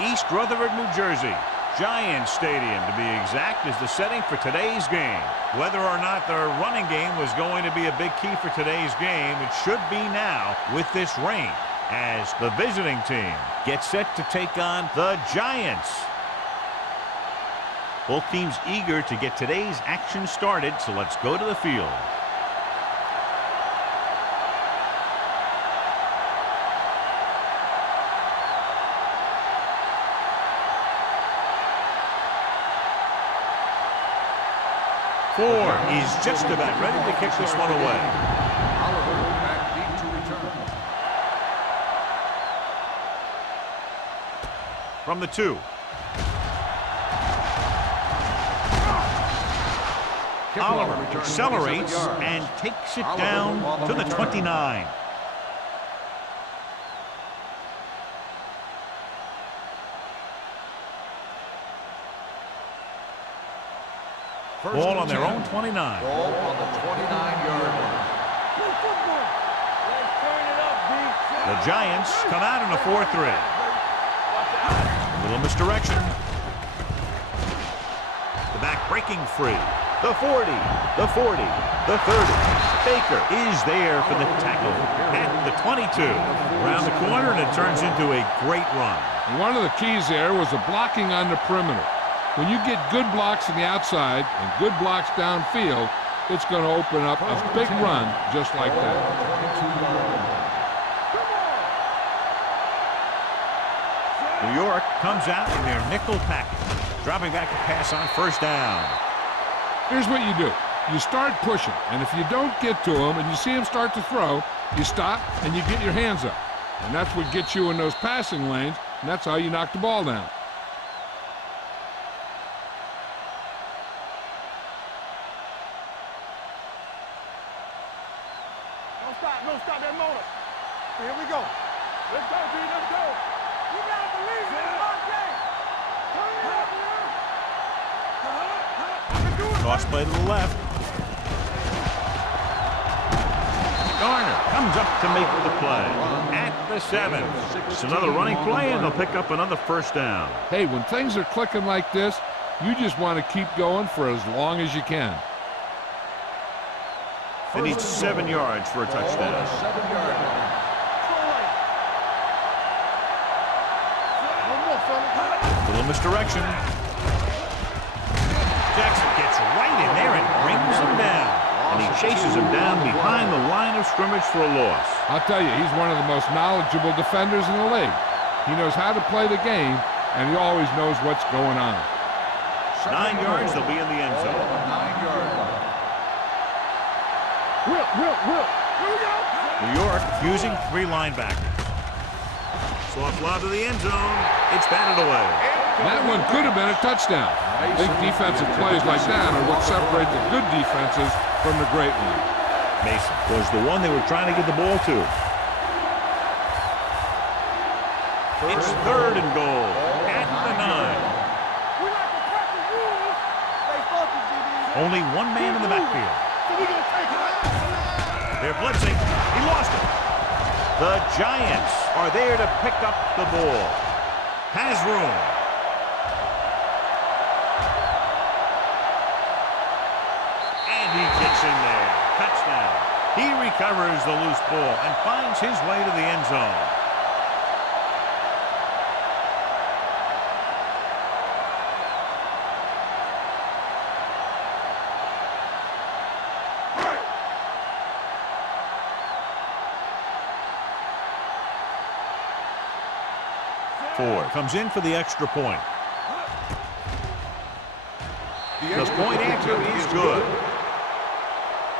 East Rutherford, New Jersey. Giants Stadium, to be exact, is the setting for today's game. Whether or not their running game was going to be a big key for today's game, it should be now with this rain, as the visiting team gets set to take on the Giants. Both teams eager to get today's action started, so let's go to the field. Four. He's just about ready to kick this one away. Back deep to return. From the 2. Oliver accelerates and takes it down to the 29. Ball on their own 29. Ball on the 29-yard line. The Giants come out in a 4-3. Little misdirection. The back breaking free. The 40, the 40, the 30. Baker is there for the tackle at the 22. Around the corner, and it turns into a great run. And one of the keys there was the blocking on the perimeter. When you get good blocks on the outside and good blocks downfield, it's going to open up a big run just like that. New York comes out in their nickel package, dropping back to pass on first down. Here's what you do. You start pushing, and if you don't get to him and you see him start to throw, you stop and you get your hands up. And that's what gets you in those passing lanes, and that's how you knock the ball down. Don't stop that motor. Here we go. Let's go, B. Let's go. You gotta believe in it, RJ. Cross play to the left. Garner comes up to make the play at the 7. It's another running play, and they'll pick up another first down. Hey, when things are clicking like this, you just want to keep going for as long as you can. They need 7 yards for a touchdown. 7-yard line. Little misdirection. Jackson gets right in there and brings him down. And he chases him down behind the line of scrimmage for a loss. I'll tell you, he's one of the most knowledgeable defenders in the league. He knows how to play the game, and he always knows what's going on. 9 yards, they'll be in the end zone. 9-yard line. Whip. Here we go. New York using 3 linebackers. Soft lob to the end zone. It's batted away. That one could have been a touchdown. Big defensive plays like that are what separate the good defenses from the great ones. Mason was the one they were trying to get the ball to. It's 3rd and goal at the 9. Only one man in the backfield. They're blitzing. He lost it. The Giants are there to pick up the ball. Has room. And he gets in there. Touchdown. He recovers the loose ball and finds his way to the end zone. Ford comes in for the extra point. The point after is good.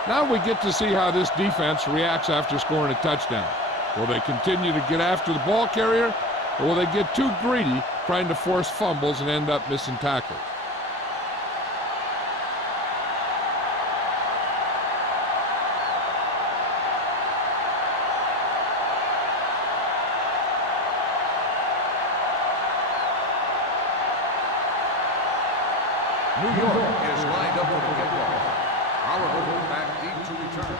Now we get to see how this defense reacts after scoring a touchdown. Will they continue to get after the ball carrier, or will they get too greedy trying to force fumbles and end up missing tackles? New York is lined up for the kickoff. Oliver back deep to return.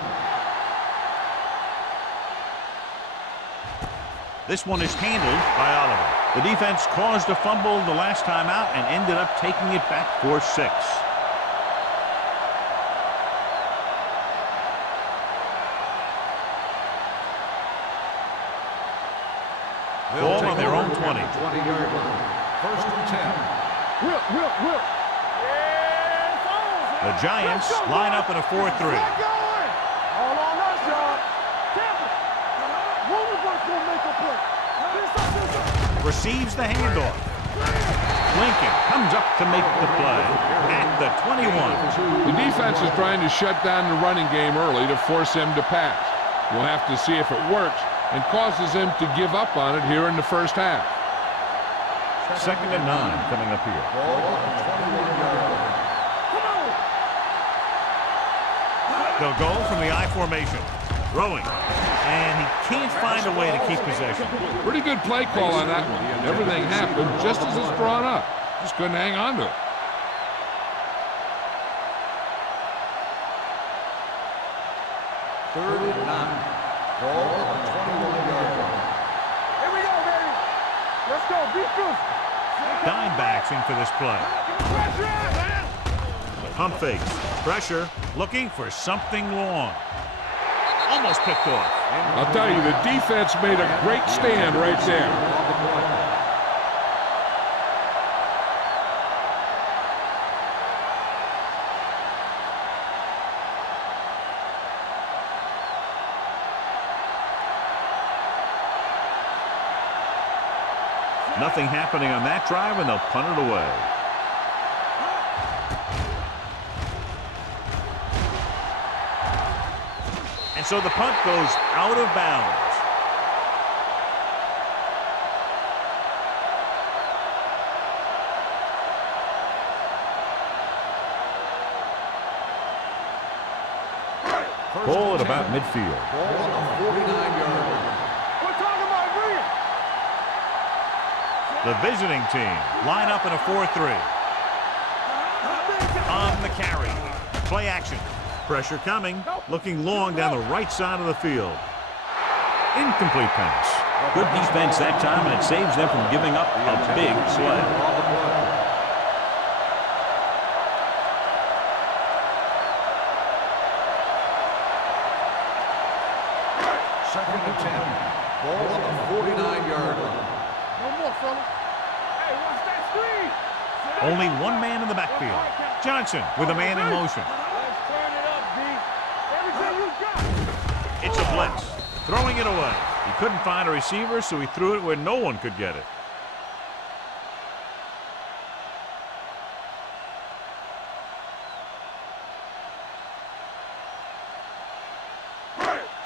This one is handled by Oliver. The defense caused a fumble the last time out and ended up taking it back for 6. Ball on their own 20. 20-yard line. First and 10. Whip. The Giants line up in a 4-3. All on us, y'all. Tampa. Rubenberg's gonna make a play. Receives the handoff. Lincoln comes up to make the play at the 21. The defense is trying to shut down the running game early to force him to pass. We'll have to see if it works and causes him to give up on it here in the first half. 2nd and 9 coming up here. They'll go from the I formation. Throwing. And he can't find a way to keep possession. Pretty good play call on that one. Everything happened just as it's drawn up. Just couldn't hang on to it. Third and 9. Ball on the 21-yard line. Here we go, baby. Let's go. Be good. Dime backs in for this play. Pump fake. Pressure. Looking for something long. Almost picked off. I'll tell you, the defense made a great stand right there. Nothing happening on that drive, and they'll punt it away. And so the punt goes out of bounds. Ball at about midfield. Ball on the 49-yard line. We're talking about Williams. The visiting team line up in a 4-3. On the carry. Play action. Pressure coming. Looking long down the right side of the field. Incomplete pass. Good defense that time, and it saves them from giving up a big play. Second and 10. Ball on the 49-yard line. No more, fellas. Hey, watch that screen. Only one man in the backfield. Johnson with a man in motion. Let's turn it up, D. Everything you got. It's a blitz. Throwing it away. He couldn't find a receiver, so he threw it where no one could get it.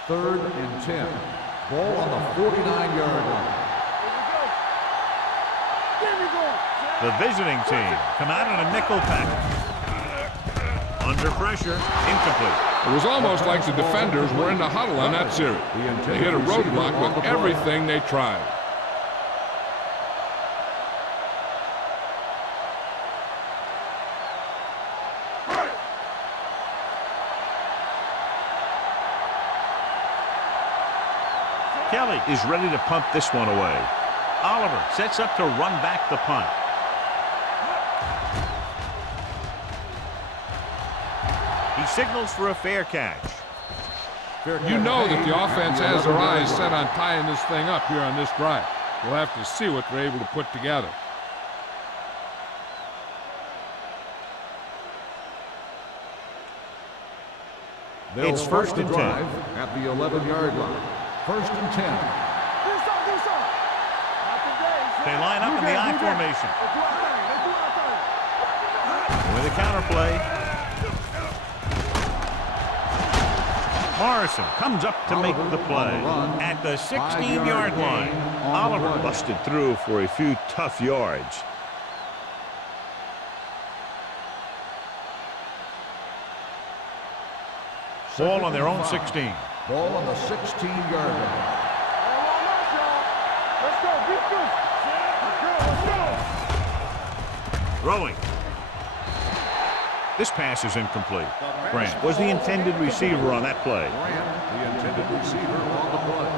Third and 10. Ball on the 49-yard line. The visiting team come out in a nickel package. Under pressure, incomplete. It was almost like the defenders were in the huddle on that series. They hit a roadblock with everything they tried. Kelly is ready to punt this one away. Oliver sets up to run back the punt. He signals for a fair catch. You know that the offense has their eyes set on tying this thing up here on this drive. We'll have to see what they're able to put together. It's first and 10. At the 11-yard line. First and 10. They line up in the I formation. With a counter play. Morrison comes up to make the play. At the 16-yard line, Oliver busted through for a few tough yards. Ball on their own 16. Ball on the 16-yard line. Let's go, be good. Let's go. Throwing. This pass is incomplete. Grant was the intended receiver on that play. Grant, the intended receiver on the play.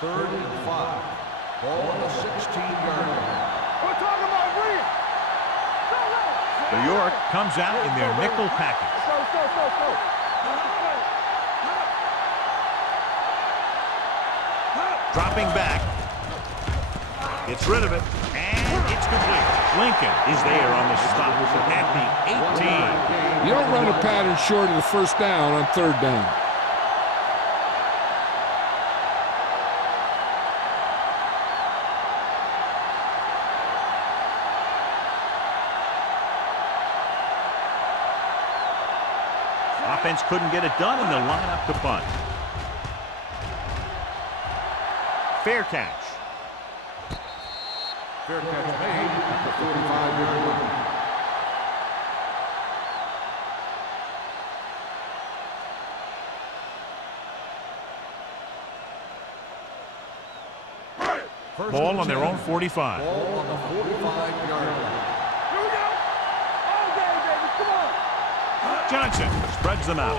3rd and 5. Ball on the 16-yard line. We're talking about Reed. New York comes out in their nickel package. Go. Dropping back. Gets rid of it. And it's complete. Lincoln is there on the stop at the 18. You don't run a pattern short of the first down on 3rd down. Offense couldn't get it done, and they'll line up to punt. Fair catch. Fair catch made at the 45-yard line. Ball on their own 45. Ball on the 45-yard line. Here we go. All day, baby. Come on. Johnson spreads them out.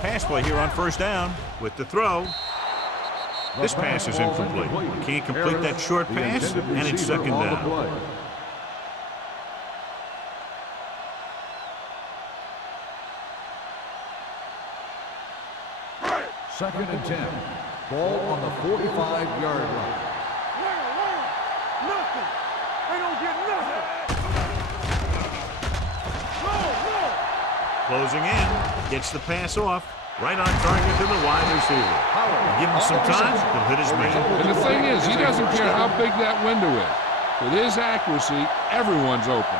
Pass play here on 1st down with the throw. This pass is incomplete. Can't complete that short pass, and it's 2nd down. 2nd and 10. Ball on the 45-yard line. Nothing. They don't get nothing. No. Closing in. Gets the pass off. Right on target to the wide receiver. Give him some time, he'll hit his man. And the thing is, he doesn't care how big that window is. With his accuracy, everyone's open.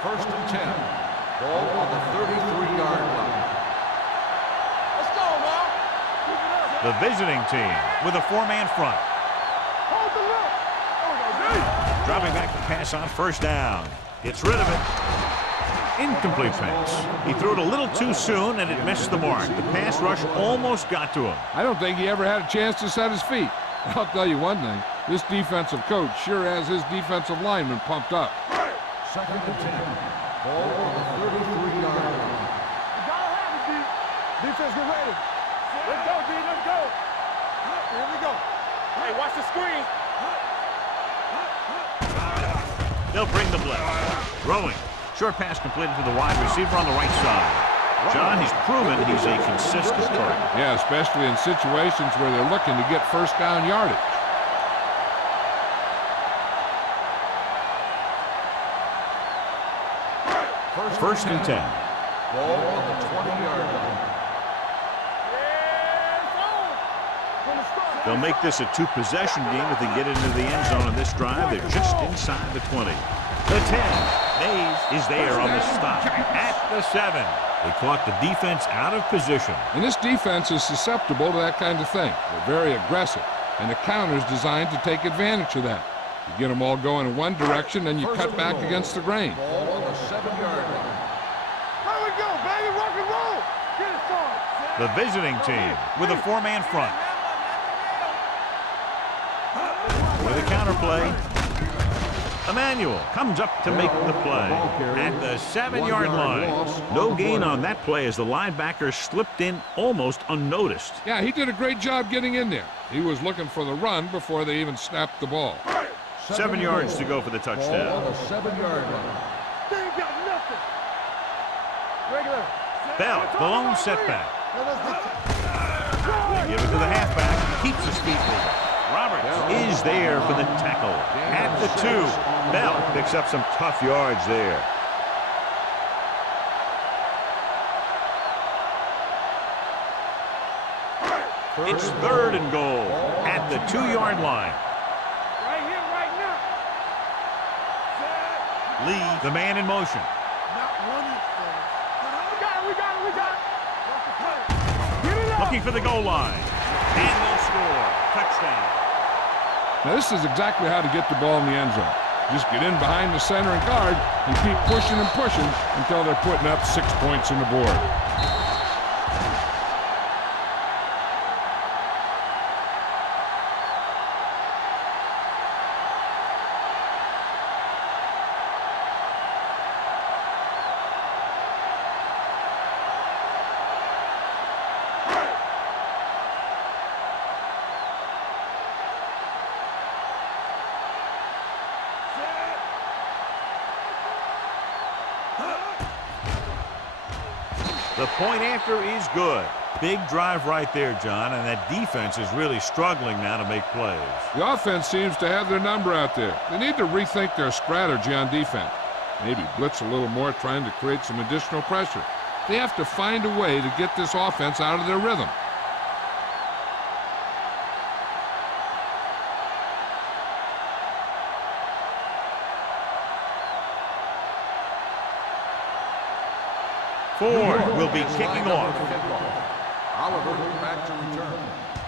1st and 10. Ball on the 33-yard line. Let's go, man. Keep it up. The visiting team with a 4-man front. Hold the look. There we go. Dropping back the pass on 1st down. Gets rid of it. Incomplete pass. He threw it a little too soon, and it missed the mark. The pass rush almost got to him. I don't think he ever had a chance to set his feet. I'll tell you one thing. This defensive coach sure has his defensive linemen pumped up. 2nd and 10. Ball on the 33-yard line. You gotta have it, D. Defense, get ready. Let's go, D. Let's go. Here we go. Hey, watch the screen. They'll bring the blitz. Throwing. Short pass completed to the wide receiver on the right side. John, he's proven he's a consistent target. Yeah, especially in situations where they're looking to get 1st down yardage. First and 10. Ball on the 20-yard line. They'll make this a 2-possession game if they get into the end zone in this drive. They're just inside the 20. The 10. Mays is there on the stop at the 7. They caught the defense out of position. And this defense is susceptible to that kind of thing. They're very aggressive, and the counter's designed to take advantage of that. You get them all going in one direction, then you cut back against the grain. Ball on the 7-yard line. Here we go, baby. Rock and roll. Get it started. The visiting team with a 4-man front. With a counter play. Emmanuel comes up to make the play at the 7-yard line. No gain on that play as the linebacker slipped in almost unnoticed. Yeah, he did a great job getting in there. He was looking for the run before they even snapped the ball. 7 yards to go for the Ball on touchdown. the 7-yard line. They ain't got nothing. Regular. Bell, the lone setback. Now let's get They give it to the halfback. Keeps his feet moving. Roberts is there for the tackle at the 2. Bell picks up some tough yards there. It's 3rd and goal at the 2-yard line. right here, right now. Lee, the man in motion. Not one inch, fellas. We got it. Get it up. Looking for the goal line. And they'll score. Touchdown. Now, this is exactly how to get the ball in the end zone. Just get in behind the center and guard and keep pushing and pushing until they're putting up 6 points on the board. The point after is good. Big drive right there, John, and that defense is really struggling now to make plays. The offense seems to have their number out there. They need to rethink their strategy on defense. Maybe blitz a little more, trying to create some additional pressure. They have to find a way to get this offense out of their rhythm. Ford will be kicking off. Oliver back to return.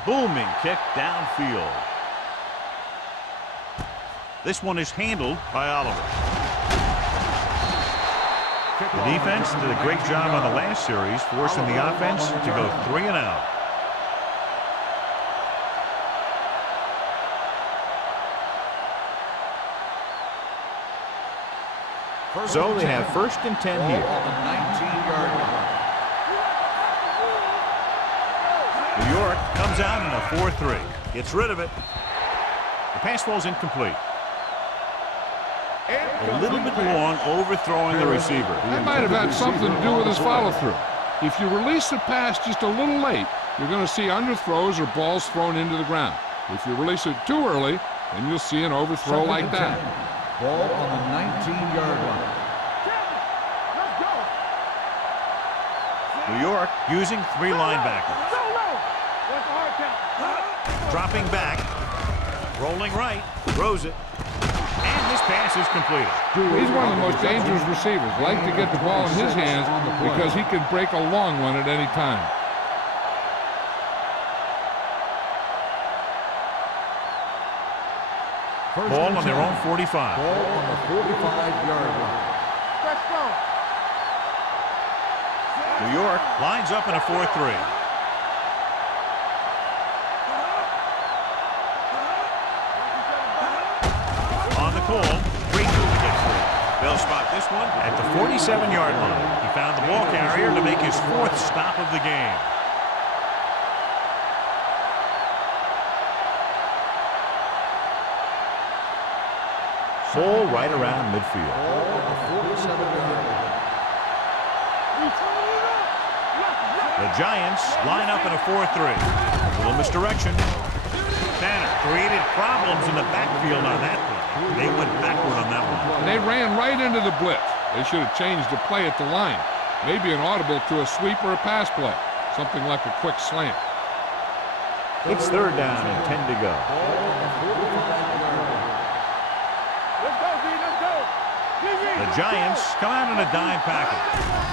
Booming kick downfield. This one is handled by Oliver. The defense did a great job on the last series, forcing the offense to go 3 and out. So they have 1st and 10 here. On the 19-yard line. New York comes out in a 4-3. Gets rid of it. The pass falls incomplete. A little bit long, overthrowing the receiver. That might have had something to do with his follow-through. If you release the pass just a little late, you're going to see underthrows or balls thrown into the ground. If you release it too early, then you'll see an overthrow like that. Ball on the 19-yard line. New York using 3 linebackers. Dropping back. Rolling right. Throws it. And this pass is completed. He's one of the most dangerous receivers. Like to get the ball in his hands because he can break a long one at any time. Ball on their own 45. Ball on the 45-yard line. New York lines up in a 4-3. On the call, great move to get through. They'll spot this one at the 47-yard line. He found the ball carrier to make his 4th stop of the game. Ball right around midfield. Ball on the 47-yard line. The Giants line up in a 4-3. A little misdirection. Tanner created problems in the backfield on that one. They went backward on that one. And they ran right into the blitz. They should have changed the play at the line. Maybe an audible to a sweep or a pass play. Something like a quick slant. It's 3rd down and 10 to go. The Giants come out in a dime package.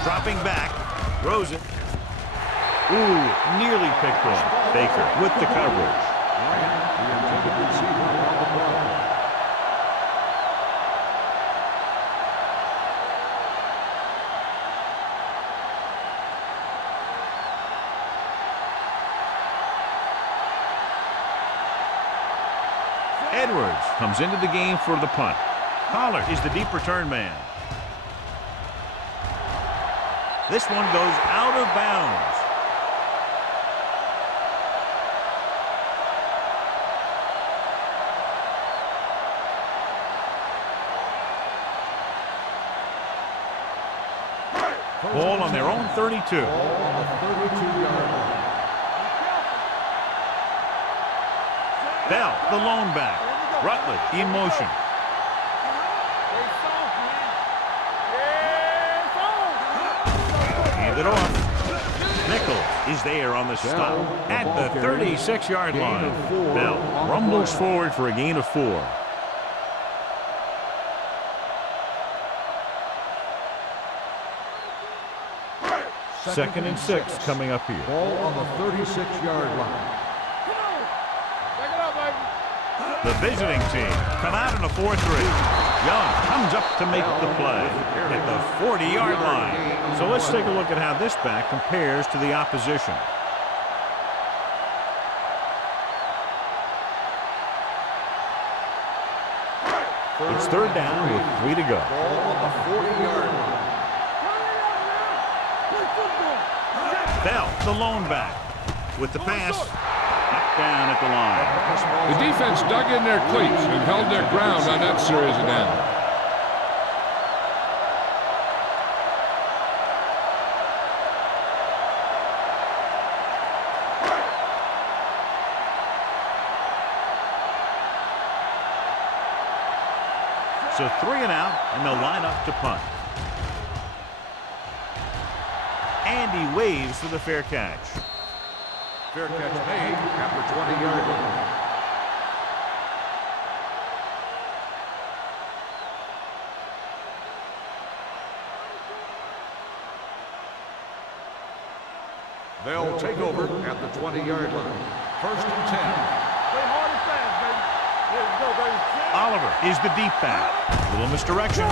Dropping back. Throws it. Ooh, nearly picked off. Baker with the coverage. Edwards comes into the game for the punt. Pollard is the deep return man. This one goes out of bounds. Ball on their own 32. Ball on the 32-yard line. Bell, the lone back. Rutledge in motion. Hand it off. Nichols is there on the stop at the 36-yard line. Bell rumbles forward for a gain of 4. Second and 6 coming up here. Ball on the 36-yard line. The visiting team come out in a 4-3. Young comes up to make the play at the 40-yard line. So let's take a look at how this back compares to the opposition. It's 3rd down with 3 to go. Ball on the 40-yard line. Bell, the lone back, with the pass, knocked down at the line. The defense dug in their cleats and held their ground on that series of downs. So 3 and out, and they'll line up to punt. And he waves for the fair catch. Fair catch made at the 20-yard line. They'll take over at the 20-yard line. 1st and 10. Play hard and fast, baby. There you go, baby. Oliver is the deep back. Little misdirection.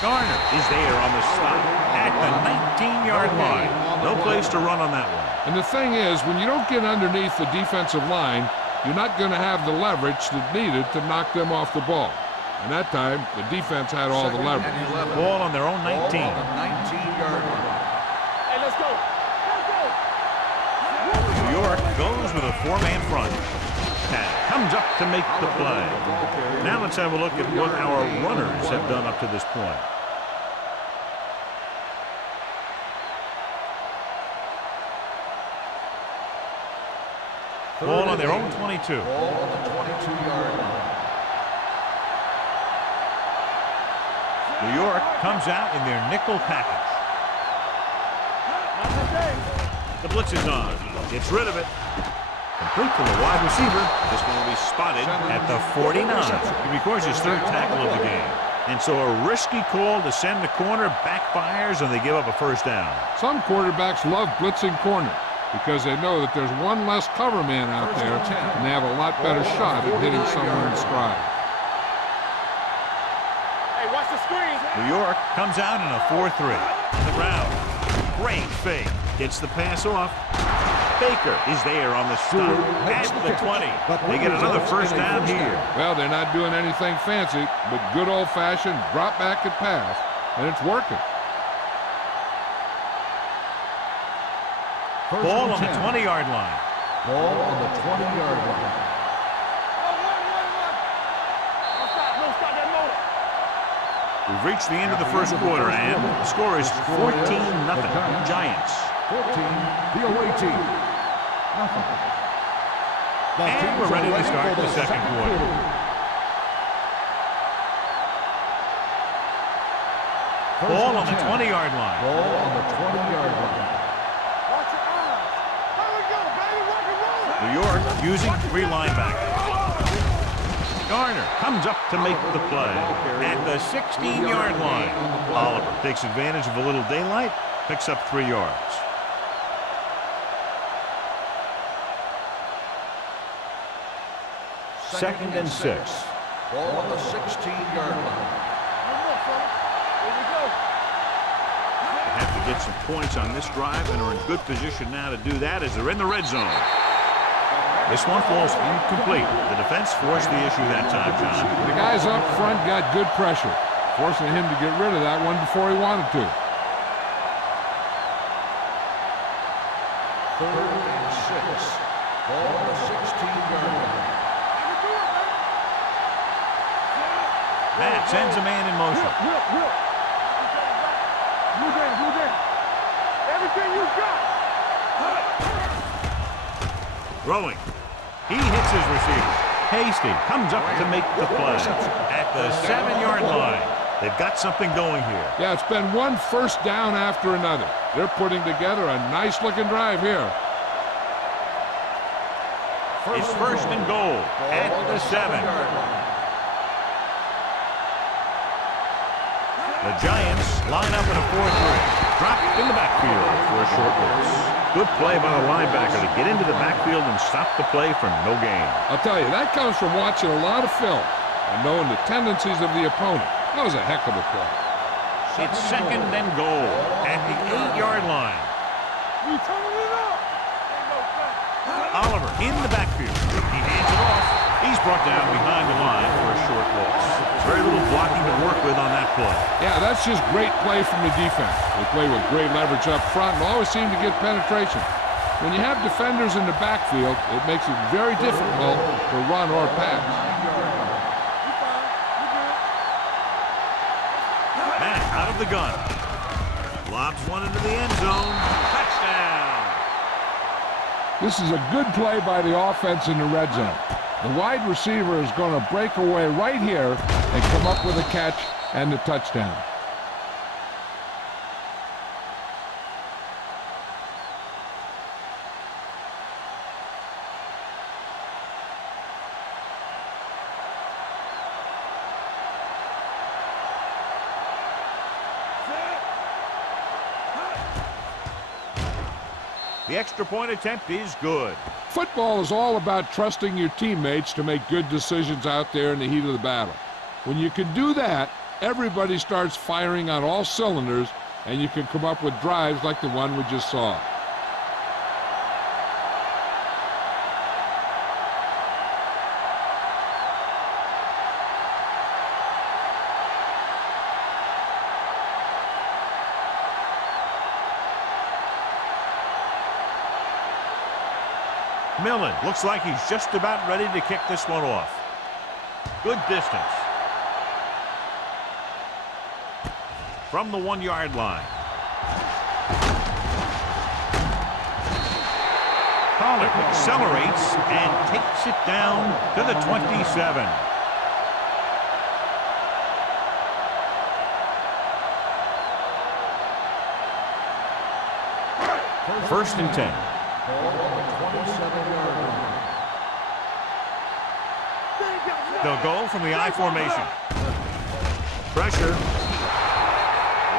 Garner is there on the stop at the 19-yard line. No place to run on that one. And the thing is, when you don't get underneath the defensive line, you're not going to have the leverage that's needed to knock them off the ball. And that time, the defense had all the leverage. Ball on their own 19. Ball on the 19-yard line. Hey, let's go. New York goes with a 4-man front. Pat comes up to make the play. Now let's have a look at what our runners have done up to this point. Ball on their own 22. Ball on the 22-yard line. New York comes out in their nickel package. The blitz is on. Gets rid of it. Complete to the wide receiver. This one will be spotted at the 49. He records his 3rd tackle of the game. And so a risky call to send the corner backfires, and they give up a 1st down. Some quarterbacks love blitzing corner because they know that there's one less cover man out there, and they have a lot better shot at hitting someone in stride. Hey, watch the screen. New York comes out in a 4-3. The ground. Great fake. Gets the pass off. Baker is there on the stop at the 20. They get another 1st down here. Well, they're not doing anything fancy, but good old-fashioned drop back and pass, and it's working. Ball on the 20-yard line. Ball on the 20-yard line. No stop that motor. We've reached the end of the 1st quarter, and the score is 14-0. Giants. 14, the away team. Nothing. And we're ready to start the 2nd quarter. Ball on the 20-yard line. Ball on the 20-yard line. Watch your eyes. Here we go, baby. Rock and roll. New York using 3 linebackers. Garner comes up to make the play at the 16-yard line. Oliver takes advantage of a little daylight, picks up 3 yards. 2nd and 6. Ball on the 16-yard line. They have to get some points on this drive and are in good position now to do that as they're in the red zone. This one falls incomplete. The defense forced the issue that time, John. The guys up front got good pressure, forcing him to get rid of that one before he wanted to. 3rd and 6. Ball on the 16-yard line. Matt sends a man in motion. Whip. Blue game. Everything you got. Throwing. He hits his receiver. Hasty comes up to make the play at the 7-yard line. They've got something going here. Yeah, it's been one 1st down after another. They're putting together a nice-looking drive here. It's 1st and goal at the 7. The Giants line up in a 4-3. Dropped in the backfield for a short loss. Good play by the linebacker to get into the backfield and stop the play for no gain. I'll tell you, that comes from watching a lot of film and knowing the tendencies of the opponent. That was a heck of a play. It's 2nd and goal at the 8-yard line. You turning it up. Oliver in the backfield. He hands it off. He's brought down behind the line for a short loss. Very little blocking to work with on that play. Yeah, that's just great play from the defense. They play with great leverage up front and always seem to get penetration. When you have defenders in the backfield, it makes it very difficult to run or pass. Matt out of the gun. Lobs one into the end zone. Touchdown. This is a good play by the offense in the red zone. The wide receiver is going to break away right here and come up with a catch and a touchdown. The extra point attempt is good. Football is all about trusting your teammates to make good decisions out there in the heat of the battle. When you can do that, everybody starts firing on all cylinders, and you can come up with drives like the one we just saw. Millen looks like he's just about ready to kick this one off. Good distance. From the 1-yard line. Pollard accelerates and takes it down to the 27. First and 10. They'll go from the I formation. Pressure.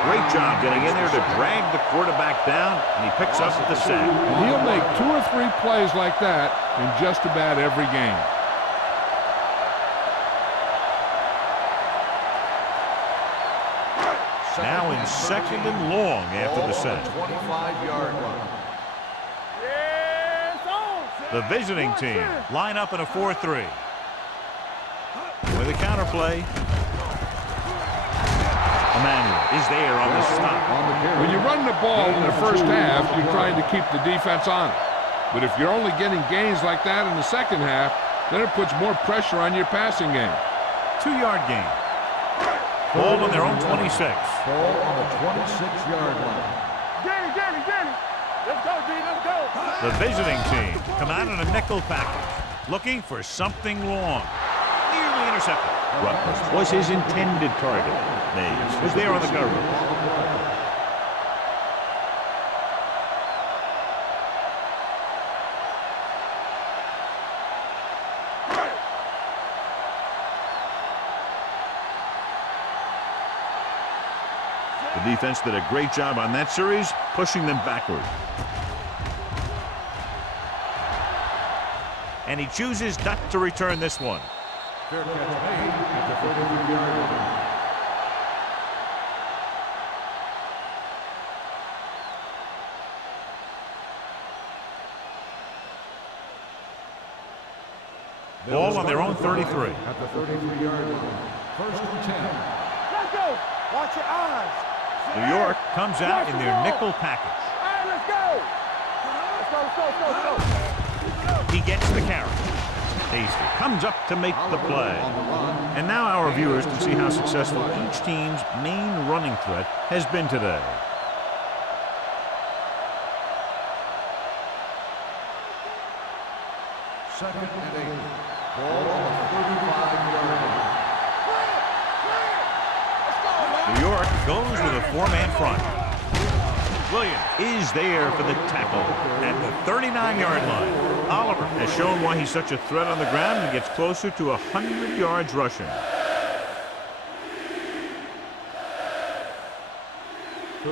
Great job getting in there to drag the quarterback down, and he picks up the sack. And he'll make 2 or 3 plays like that in just about every game. Now in second and long after the set. 25-yard line. The visiting team line up in a 4-3. With a counter play. Emmanuel is there on the stop. When you run the ball in the first half, you're trying to keep the defense on it. But if you're only getting gains like that in the second half, then it puts more pressure on your passing game. 2-yard gain. Ball on their own 26. Ball on the 26-yard line. Danny. Let's go, D. Let's go. The visiting team come out in a nickel package, looking for something long. Nearly intercepted. Rutgers was his intended target. Mays was there on the cover. The defense did a great job on that series, pushing them backward. And he chooses not to return this one. Fair catch made at the 33-yard line. Ball on their own 33. At the 33-yard line. First and 10. Let's go. Watch your eyes. New York comes out in their nickel package. All right, let's go. Let's go. He gets the carry. Hasty comes up to make the play. And now our viewers can see how successful each team's main running threat has been today. Second and 8. Ball on the 35-yard line. New York goes with a 4-man front. Williams is there for the tackle at the 39-yard line. Oliver has shown why he's such a threat on the ground and gets closer to 100 yards rushing.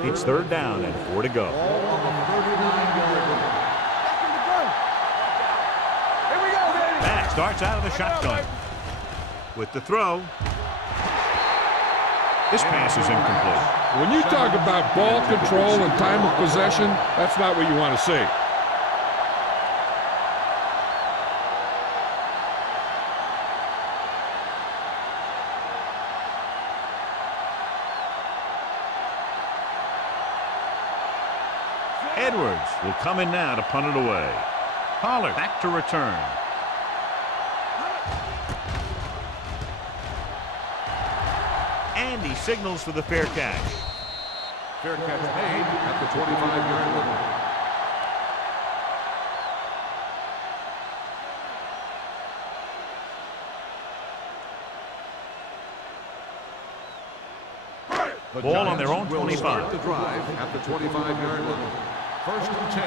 It's third down and 4 to go. Ball on the 39-yard line. Matt starts out of the shotgun. With the throw. This pass is incomplete. When you talk about ball control and time of possession, that's not what you want to see. Edwards will come in now to punt it away. Pollard back to return. And he signals for the fair catch. Fair catch made at the 25-yard line. The Ball on their own Giants will 25. start the drive at the 25-yard line. First and 10.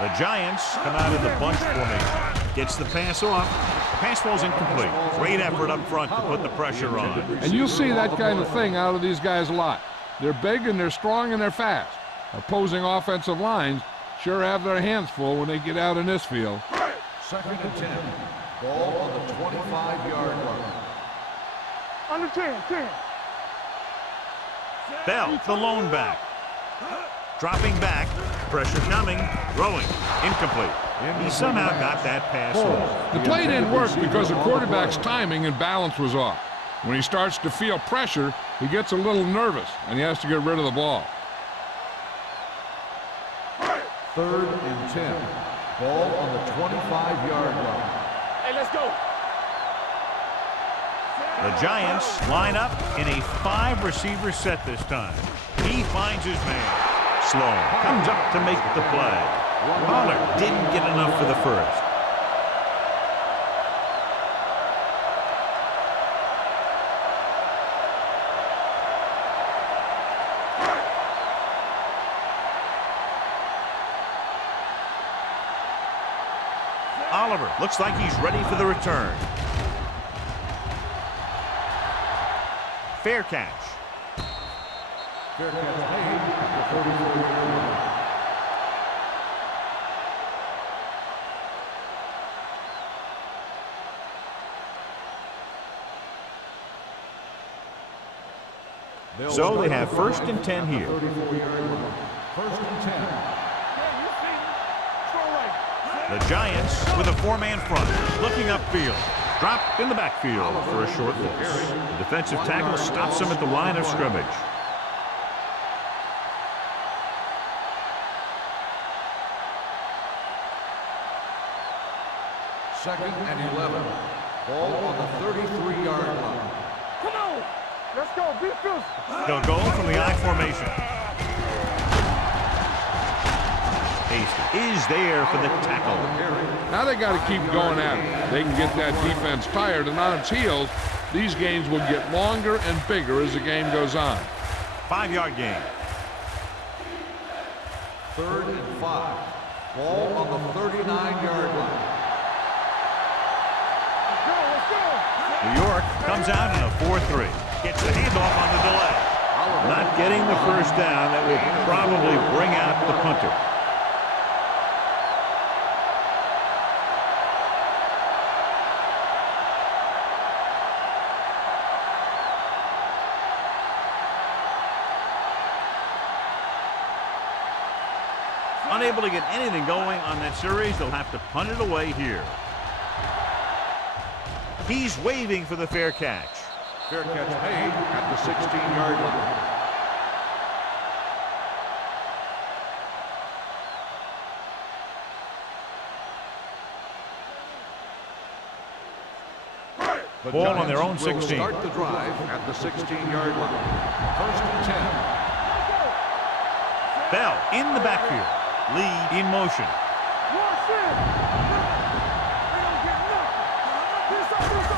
The Giants come out of the bunch formation. Gets the pass off. Pass falls incomplete. Great effort up front to put the pressure on. And you'll see that kind of thing out of these guys a lot. They're big and they're strong and they're fast. Opposing offensive lines sure have their hands full when they get out in this field. Second and 10. Ball on the 25-yard line. Under 10. Bell, the lone back. Dropping back. Pressure coming. Throwing. Incomplete. He somehow got that pass off. The play didn't work because the quarterback's timing and balance was off. When he starts to feel pressure, he gets a little nervous, and he has to get rid of the ball. Third and 10. Ball on the 25-yard line. Hey, let's go. The Giants line up in a 5-receiver set this time. He finds his man. Sloan comes up to make the play. Pollard didn't get enough for the first. Oliver looks like he's ready for the return. Fair catch. Fair catch made at the 34-yard line. So they have first and 10 here. 34-yard line. First and 10. The Giants with a 4-man front, looking upfield. Dropped in the backfield for a short loss. The defensive tackle stops him at the line of scrimmage. Second and 11. Ball on the 33-yard line. Come on. Let's go. Be physical. They'll go from the I formation. Hasty is there for the tackle. Now they got to keep going at it. They can get that defense tired and on its heels. These games will get longer and bigger as the game goes on. 5-yard gain. Third and 5. Ball on the 39-yard line. New York comes out in a 4-3. Gets the handoff on the delay. Not getting the first down. That will probably bring out the punter. Unable to get anything going on that series, they'll have to punt it away here. He's waving for the fair catch. Fair catch made at the 16-yard line. The Ball Giants on their own will 16. Start the drive at the 16-yard line. First and 10. Bell in the backfield. Lead in motion.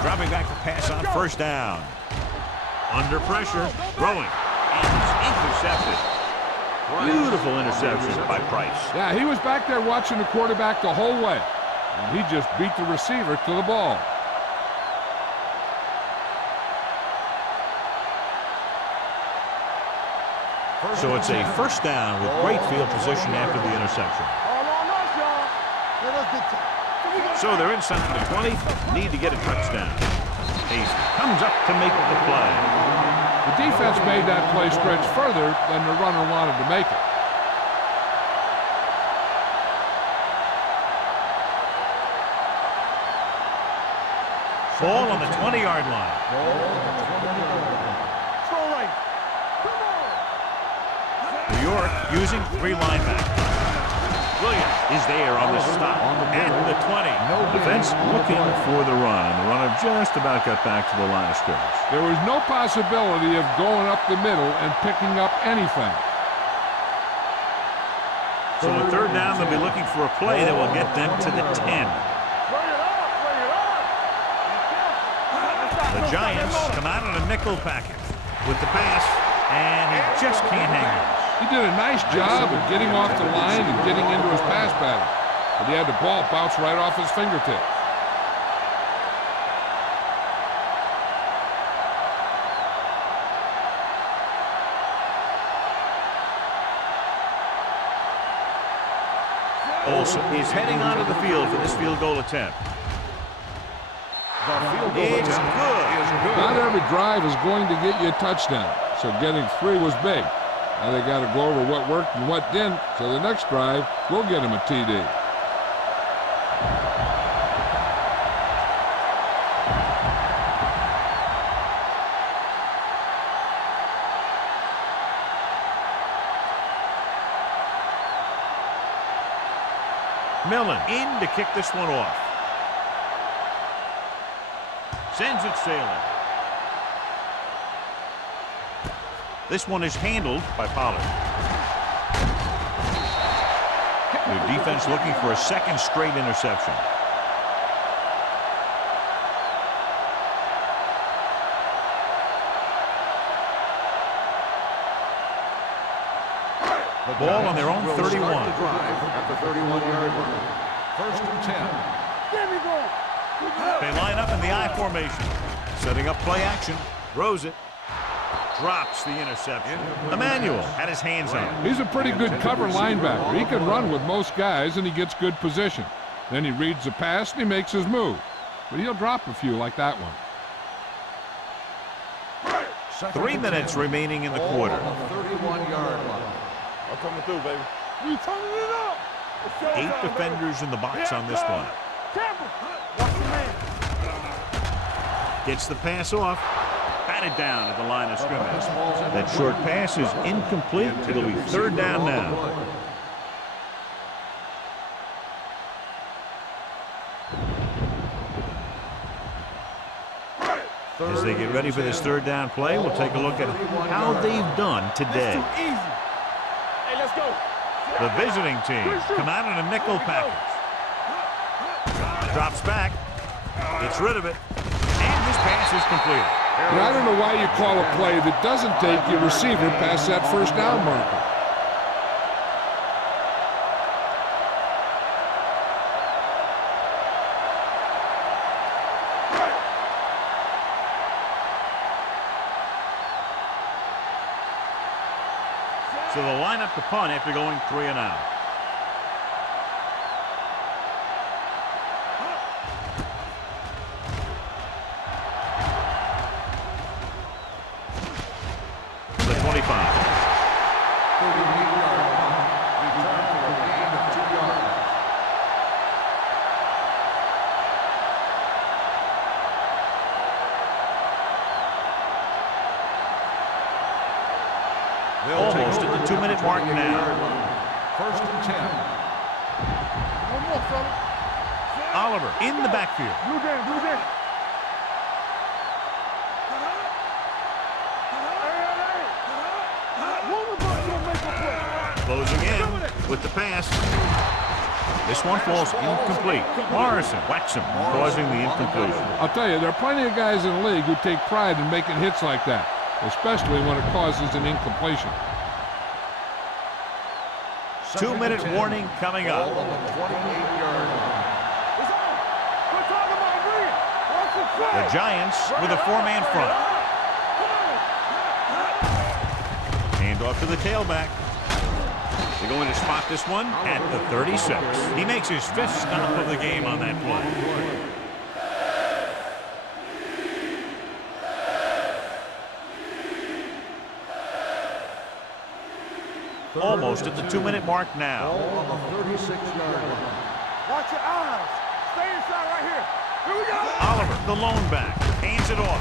Dropping back to pass on first down. Under pressure, throwing, and he's intercepted. Beautiful interception by Price. Yeah, he was back there watching the quarterback the whole way, and he just beat the receiver to the ball. So it's a first down with great field position after the interception. So they're inside the 20, need to get a touchdown. Hasty comes up to make the play. The defense made that play stretch further than the runner wanted to make it. Ball on the 20-yard line. New York using 3 linebackers. Williams is there on the stop at the 20. Defense looking for the run, and the runner just about got back to the line of scrimmage. There was no possibility of going up the middle and picking up anything. So on third down, they'll be looking for a play that will get them to the 10. The Giants come out in a nickel package. with the pass, and he just can't hang it. He did a nice job of getting off the line and getting into his pass pattern, but he had the ball bounce right off his fingertips. Olsen is heading onto the field for this field goal attempt. The field goal It's attempt good. is good. Not every drive is going to get you a touchdown, so getting 3 was big. Now they got to go over what worked and what didn't, so the next drive will get him a TD. Millen in to kick this one off. Sends it sailing. This one is handled by Pollard. Their defense looking for a second straight interception. The ball on their own 31. The drive at the 31-yard line. 1st and 10. There we go. They line up in the I formation. Setting up play action. Throws it. Drops the interception. Emmanuel had his hands on it. He's a pretty good cover linebacker. He can run with most guys, and he gets good position. Then he reads the pass, and he makes his move. But he'll drop a few like that one. 3 minutes remaining in the quarter. On the 31-yard line. I'm coming through, baby. We turning it up. 8 defenders in the box on this one. Watch the man. Gets the pass off. Batted down at the line of scrimmage. That short pass is incomplete. It'll be 3rd down now. As they get ready for this 3rd down play, we'll take a look at how they've done today. Too easy. Hey, let's go. The visiting team come out in a nickel package. Drops back. Gets rid of it. And this pass is completed. And I don't know why you call a play that doesn't take your receiver past that 1st down marker. So they'll line up the punt after going 3 and out. The 25. 38-yard line. Return for a gain of 2 yards. Almost at the 2-minute mark now. 1st and 10. One more, fella. Oliver in the backfield. Blue down, blue down. One of us will make a play. Closing in with the pass. This one falls incomplete. Morrison whacks him, causing the incompletion. I'll tell you, there are plenty of guys in the league who take pride in making hits like that, especially when it causes an incompletion. 2-minute warning coming up. Ball on the 28-yard line. It's on. We're talking about Green. Watch the play. The Giants with a 4-man front. Hand off to the tailback. They're going to spot this one at the 36. He makes his 5th stop of the game on that play. Almost at the 2-minute mark now. Ball on the 36-yard line. Watch your eyes. Stay inside right here. Here we go. Oliver, the lone back, hands it off.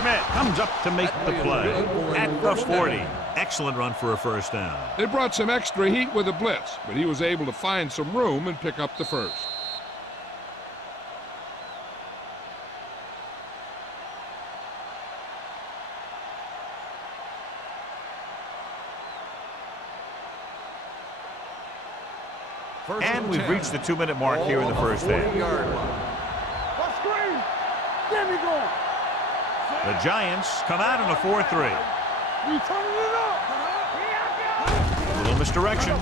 Schmidt comes up to make the play at the 40. Excellent run for a 1st down. They brought some extra heat with a blitz, but he was able to find some room and pick up the 1st. And we've reached the 2-minute mark here in the 1st half. Yard line. Watch screen. There we go. The Giants come out in a 4-3. We turning it up. A little misdirection.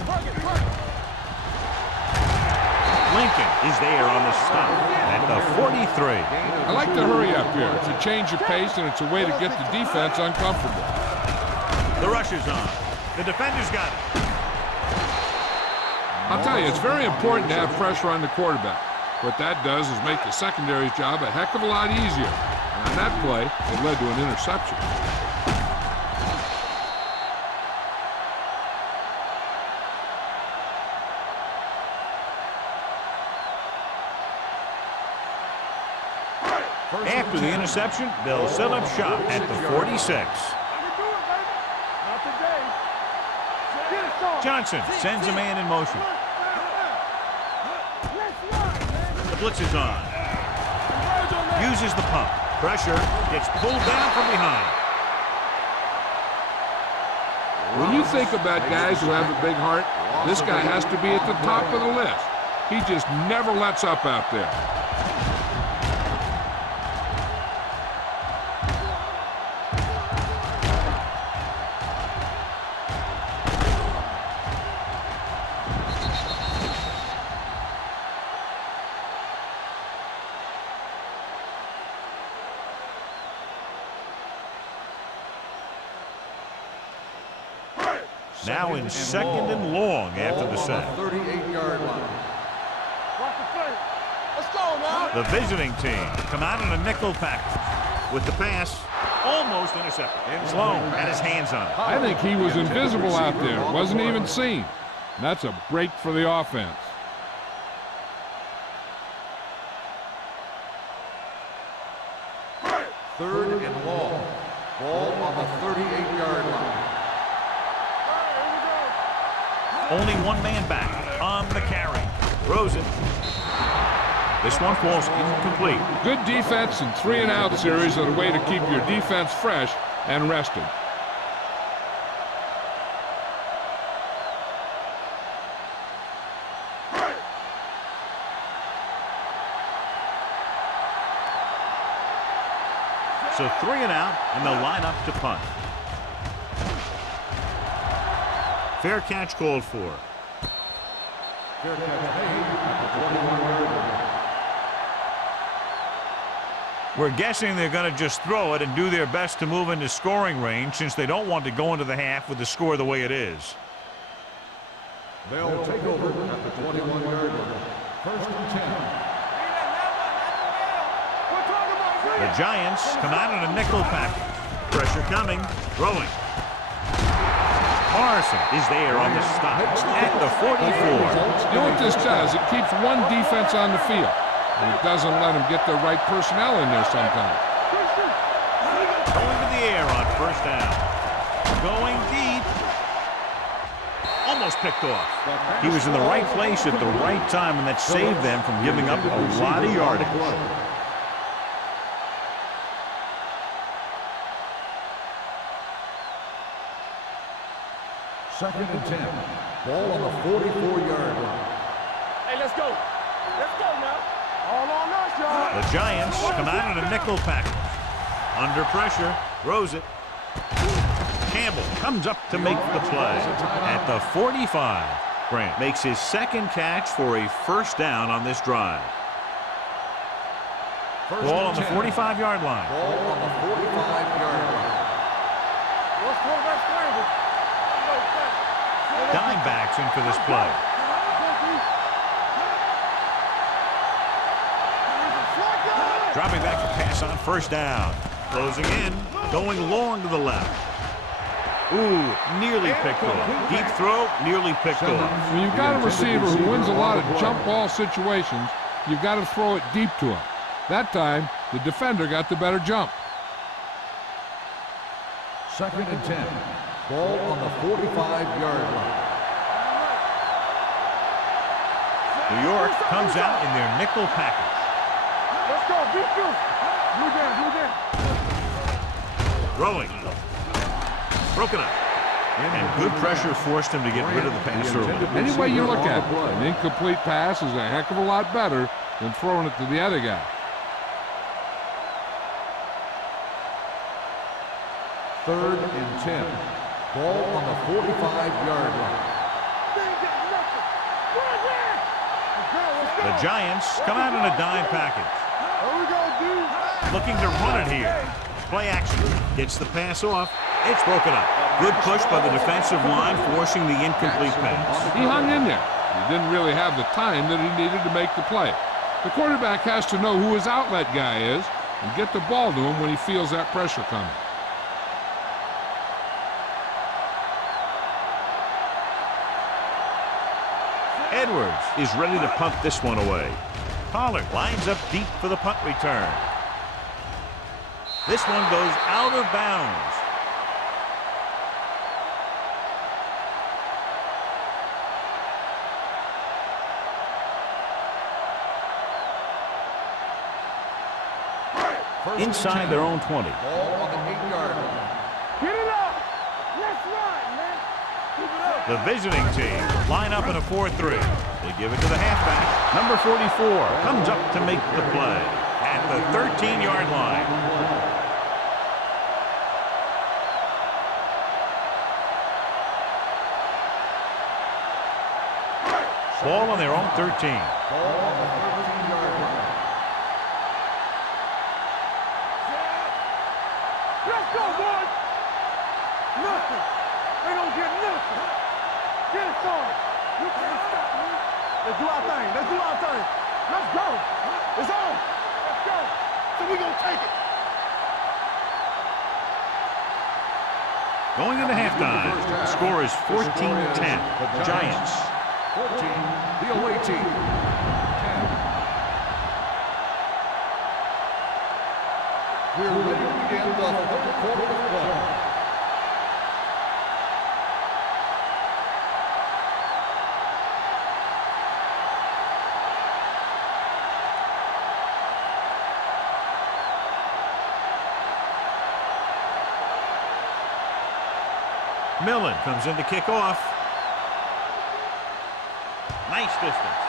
Lincoln is there on the stop at the 43. I like to hurry up here. It's a change of pace, and it's a way to get the defense uncomfortable. The rush is on. The defender's got it. I'll tell you, it's very important to have pressure on the quarterback. What that does is make the secondary's job a heck of a lot easier. And on that play, it led to an interception. After the interception, they'll set up shop at the 46. Johnson sends a man in motion. The blitz is on. Uses the pump. Pressure gets pulled down from behind. When you think about guys who have a big heart, this guy has to be at the top of the list. He just never lets up out there. Now in second and long after the set. 38-yard line. Let's go now. The visiting team come out in a nickel package with the pass almost intercepted. Sloan had his hands on it. I think he was invisible out there. Wasn't even seen. And that's a break for the offense. Third and long. Ball on the 38-yard line. Only one man back on the carry. Throws it. This one falls incomplete. Good defense and 3-and-out series are the way to keep your defense fresh and rested. So 3-and-out, and they'll line up to punt. Fair catch called for. Fair catch made at the 21-yard line. We're guessing they're going to just throw it and do their best to move into scoring range since they don't want to go into the half with the score the way it is. They'll take over at the 21-yard line. First and 10. The Giants come out in a nickel package. Pressure coming. Throwing. Morrison is there on the stop at the 44. You know what this does? It keeps one defense on the field. And it doesn't let them get the right personnel in there sometimes. Going to the air on first down. Going deep. Almost picked off. He was in the right place at the right time, and that saved them from giving up a lot of yardage. Second and 10. Ball on the 44-yard line. Hey, let's go. Let's go now. All on us, y'all. The Giants come out in a nickel package. Under pressure. Throws it. Campbell comes up to make the play at the 45. Grant makes his second catch for a first down on this drive. Ball on the 45-yard line. Ball on the 45-yard line. Let's go. That's crazy. Dimebacks in for this play. Dropping back to pass on first down. Closing in. Going long to the left. Ooh, nearly picked off. Deep throw, nearly picked off. When you've got a receiver who wins a lot of jump ball situations, you've got to throw it deep to him. That time, the defender got the better jump. Second and 10. Ball on the 45-yard line. New York comes out in their nickel package. Let's go. Beat you. Throwing. Broken up. And good pressure forced him to get rid of the pass early. Any way you look at it, an incomplete pass is a heck of a lot better than throwing it to the other guy. 3rd and 10. Ball on the 45-yard line. The Giants come out in a dime package. There we go, dude. Looking to run it here. Play action. Gets the pass off. It's broken up. Good push by the defensive line, forcing the incomplete pass. He hung in there. He didn't really have the time that he needed to make the play. The quarterback has to know who his outlet guy is and get the ball to him when he feels that pressure coming. Edwards is ready to punt this one away. Pollard lines up deep for the punt return. This one goes out of bounds. Inside their own 20. Ball on the 8-yard line. Get it up. Let's run, man. Keep it up. The visiting team line up in a 4-3. They give it to the halfback. Number 44 comes up to make the play at the 13-yard line. Ball on their own 13. Ball on the 13-yard line. Let's go, boys. Nothing. They don't get nothing. Get it started. You can't stop me. Let's do our thing. Let's do our thing. Let's go. It's on. Let's go. So we gonna take it. Going into halftime, the score is 14-10. Giants. 14, the away team. 10. We're ready to begin the 3rd quarter of play. Millen comes in to kick off. Nice distance.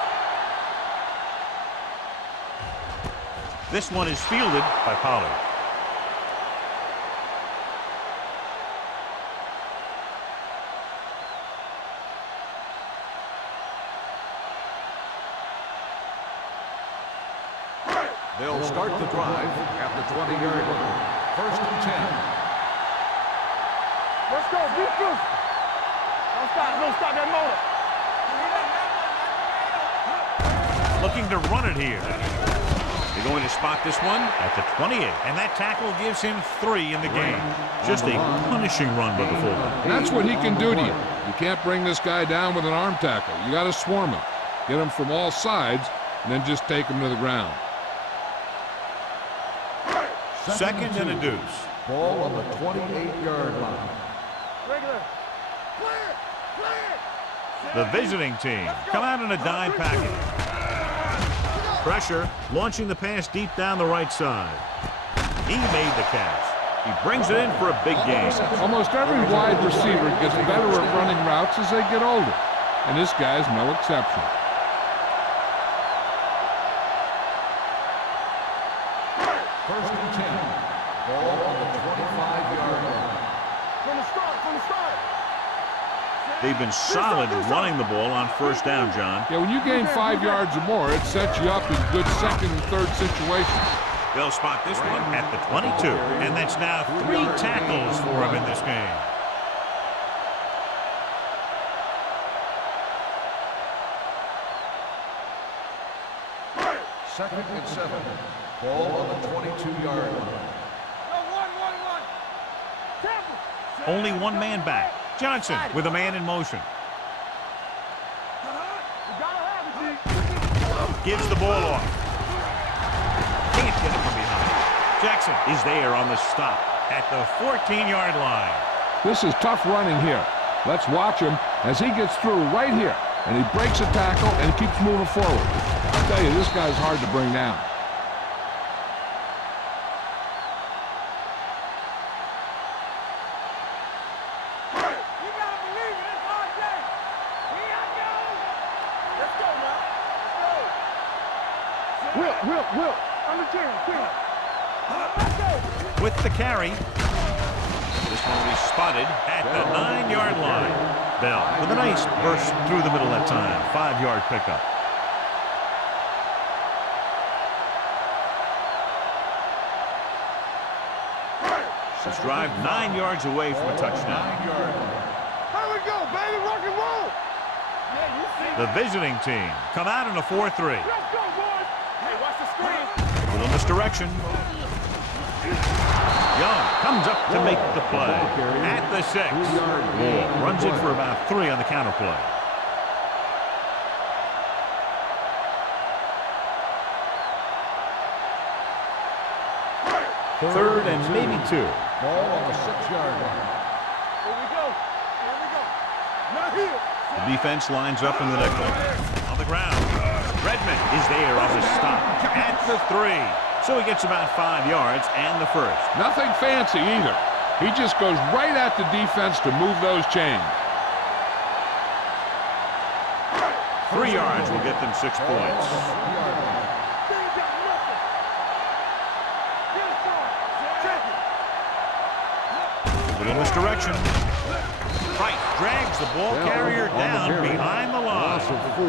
This one is fielded by Pollard. They'll start the drive at the 20-yard line. 1st and 10. Let's go. Be crucial. Don't stop that motor. Looking to run it here. They're going to spot this one at the 28. And that tackle gives him 3 in the game. Just a punishing run by the fullback. And that's what he can do to you. You can't bring this guy down with an arm tackle. You got to swarm him. Get him from all sides and then just take him to the ground. 2nd and a deuce. Ball on the 28-yard line. Regular. Clear. Clear. The visiting team come out in a dime package. Pressure, launching the pass deep down the right side. He made the catch. He brings it in for a big gain. Almost every wide receiver gets better at running routes as they get older, and this guy's no exception. First and 10. Ball on the 25-yard line. From the start. They've been solid running the ball on 1st down, John. Yeah, when you gain 5 yards or more, it sets you up in good 2nd and 3rd situations. They'll spot this one at the 22, and that's now 3 tackles for him in this game. Second and 7. Ball on the 22-yard line. Only one man back. Johnson with a man in motion. Gives the ball off. Can't get it from behind. Jackson is there on the stop at the 14-yard line. This is tough running here. Let's watch him as he gets through right here. And he breaks a tackle and keeps moving forward. I'll tell you, this guy's hard to bring down. Will. On the 10. With the carry. This one will be spotted at the 9-yard line. Bell with a nice burst through the middle that time. 5-yard pickup. This drive 9 yards away from a touchdown. Here we go, baby, rock and roll. The visiting team come out in a 4-3. Let's go, boys. Hey, watch the screen. Little misdirection. Young comes up to make the play at the 6. Moore runs it for about 3 on the counter play. Third and maybe 2. Ball on the 6-yard line. Here we go. Here we go. Not here. The defense lines up in the nickel. On the ground. Redmond is there on the stop at the 3. So he gets about 5 yards and the first. Nothing fancy either. He just goes right at the defense to move those chains. 3 yards will get them 6 points. They ain't got nothing. Get it, son. Check it. Little misdirection. Price drags the ball carrier down behind the line.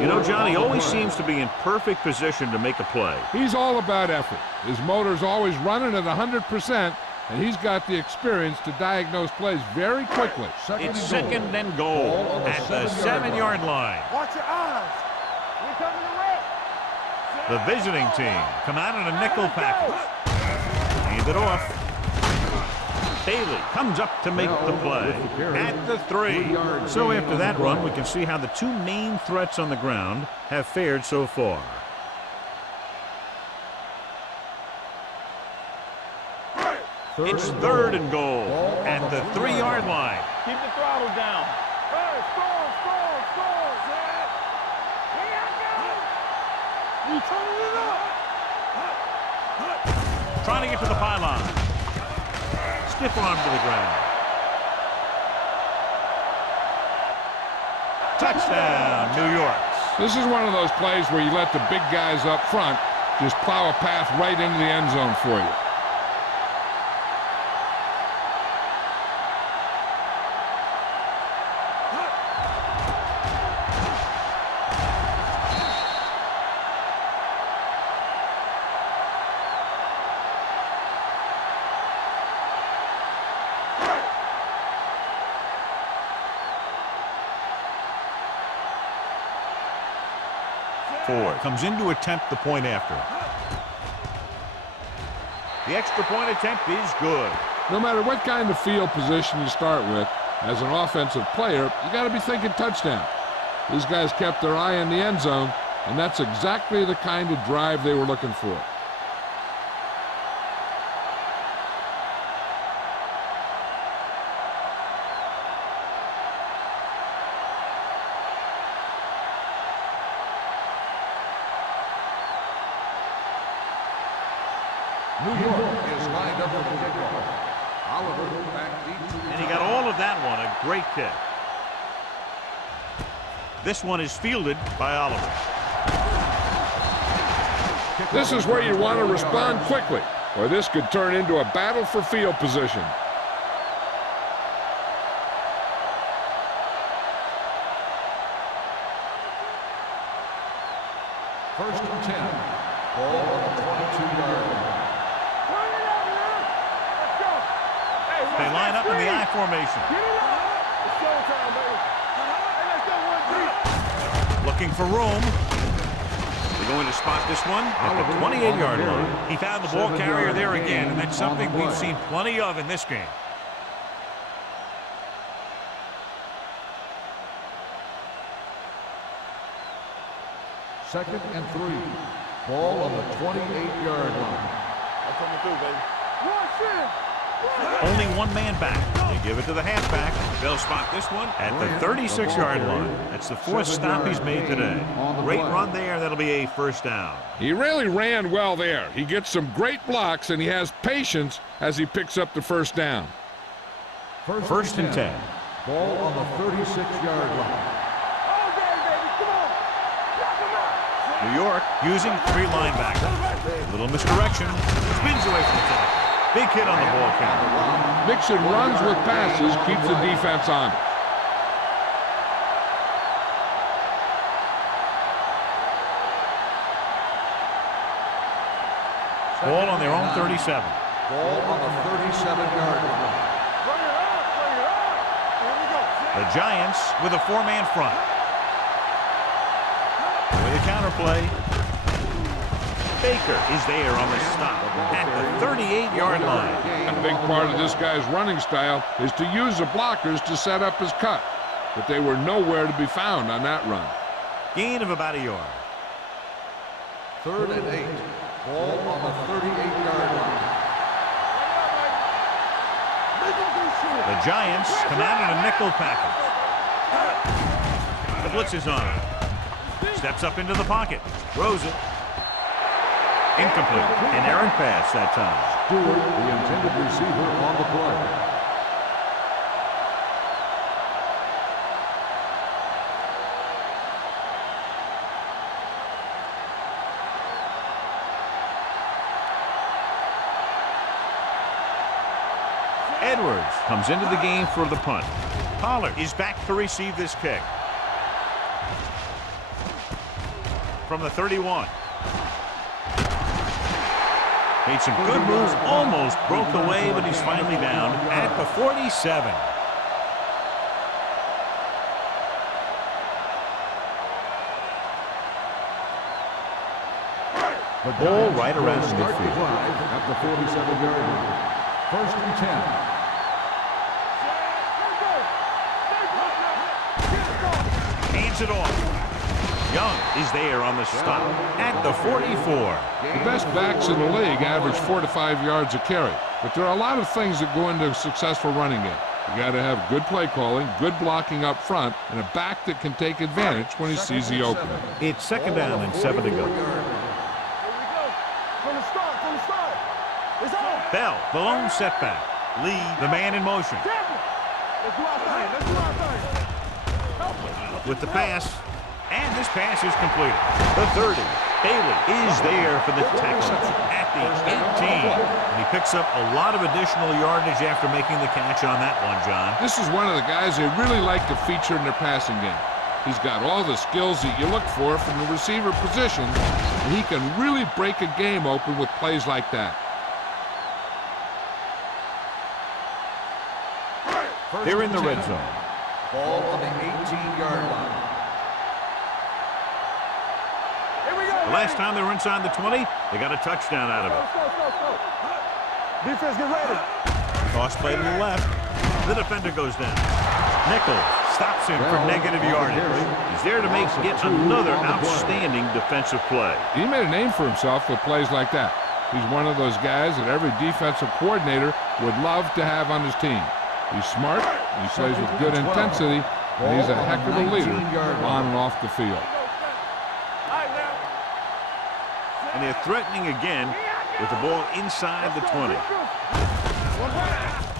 You know, John, he always seems to be in perfect position to make a play. He's all about effort. His motor's always running at 100%, and he's got the experience to diagnose plays very quickly. It's second and goal at the 7-yard line. Watch your eyes. We coming to red. The visiting team come out in a nickel package. Hand it off. Bailey comes up to make the play at the 3. So after that run, we can see how the 2 main threats on the ground have fared so far. It's third and goal at the 3-yard line. Keep the throttle down. Hey, score, score, score, Zach. Here I go. You turning it up. Trying to get to the pylon. Stiff arm to the ground. Touchdown, New York. This is one of those plays where you let the big guys up front just plow a path right into the end zone for you. Ford comes in to attempt the point after. The extra point attempt is good. No matter what kind of field position you start with, as an offensive player, you got to be thinking touchdown. These guys kept their eye on the end zone, and that's exactly the kind of drive they were looking for. New York is lined up for the kickoff. Oliver back deep. And he got all of that one. A great kick. This one is fielded by Oliver. This is where you want to respond quickly, or this could turn into a battle for field position. First and 10. Ball on the 22-yard line. Turn it up, man. Let's go. Hey, watch They line that up in the screen. I formation. Get it up. It's showtime, baby. Hey, let's go 1-3. Looking for room. They're going to spot this one at the 28-yard line. He found the ball carrier there again, and that's something we've seen plenty of in this game. Second and 3. Ball on the 28-yard line. I'm coming through, baby. Rush in. Only one man back. They give it to the halfback. They'll spot this one at the 36-yard line. That's the 4th stop he's made today. Great run there. That'll be a first down. He really ran well there. He gets some great blocks, and he has patience as he picks up the first down. First and 10. Ball on the 36-yard line. All day, baby. Come on. Knock him out. New York using 3 linebackers. A little misdirection. Spins away from the tackle. Big hit on the ball count. Mixing runs with passes keeps the defense honest. Ball on their own 37. Ball on the 37-yard line. The Giants with a four-man front. With a counterplay. Baker is there on the stop at the 38-yard line. A big part of this guy's running style is to use the blockers to set up his cut, but they were nowhere to be found on that run. Gain of about a yard. 3rd and 8. Ball on the 38-yard line. The Giants come out in a nickel package. The blitz is on. Steps up into the pocket. Throws it. Incomplete. An errant pass that time. Stewart, the intended receiver, on the play. Edwards comes into the game for the punt. Pollard is back to receive this kick. From the 31. Made some good moves, almost broke away, but he's finally down at the 47. The ball right around midfield. At the 47-yard line. 1st and 10. Hands it off. Young is there on the stop at the 44. The best backs in the league average 4 to 5 yards a carry, but there are a lot of things that go into a successful running game. You got to have good play calling, good blocking up front, and a back that can take advantage when he sees the opening. It's 2nd down and 7 to go. Bell, the lone setback. Lee, the man in motion. With the pass, and this pass is completed. The 30. Bailey is there for the tackle at the 18. And he picks up a lot of additional yardage after making the catch on that one, John. This is one of the guys they really like to feature in their passing game. He's got all the skills that you look for from the receiver position, and he can really break a game open with plays like that. They're in the red zone. Ball on the 18-yard line. The last time they were inside the 20, they got a touchdown out of it. Defense, get ready. Toss play to the left. The defender goes down. Nichols stops him for negative yardage. He's there to make yet another outstanding defensive play. He made a name for himself with plays like that. He's one of those guys that every defensive coordinator would love to have on his team. He's smart, he plays with good intensity, and he's a heck of a leader on and off the field. And they're threatening again with the ball inside the 20.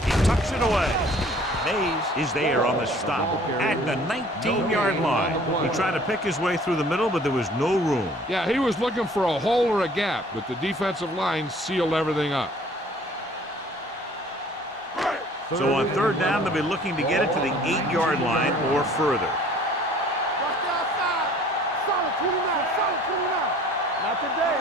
He tucks it away. Mays is there on the stop at the 19-yard line. He tried to pick his way through the middle, but there was no room. Yeah, he was looking for a hole or a gap, but the defensive line sealed everything up. So on 3rd down, they'll be looking to get it to the 8-yard line or further. Not today.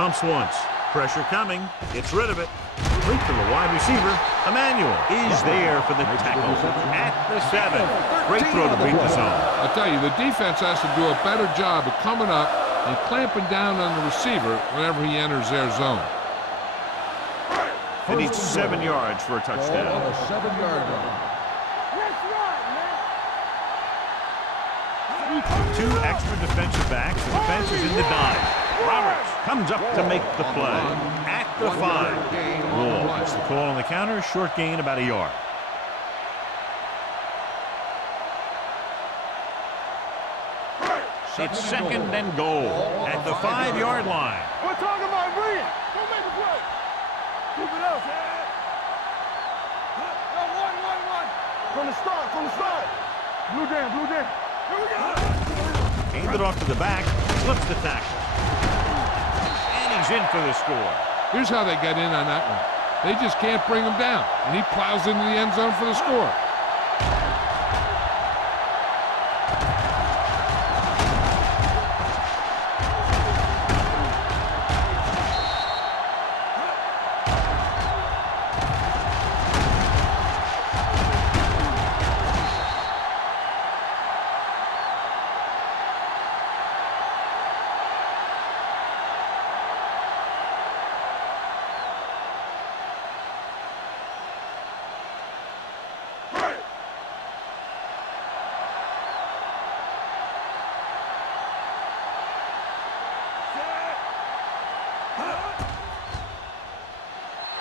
Pumps once. Pressure coming. Gets rid of it. Complete to the wide receiver. Emmanuel is there for the tackle at the 7. Great throw to beat the zone. I'll tell you, the defense has to do a better job of coming up and clamping down on the receiver whenever he enters their zone. They need 7 yards for a touchdown. Ball on the 7-yard line. 2 extra defensive backs. The defense is in the dive. Roberts comes up to make the play at the 5. Wall gets the call on the counter. Short gain, about a yard. It's 2nd and goal at the 5-yard line. We're talking about Green. Go make a play. Keep it up, man. One. From the start. Blue down. Here we go. Hands it off to the back, slips the tackle. And he's in for the score. Here's how they get in on that one. They just can't bring him down, and he plows into the end zone for the score.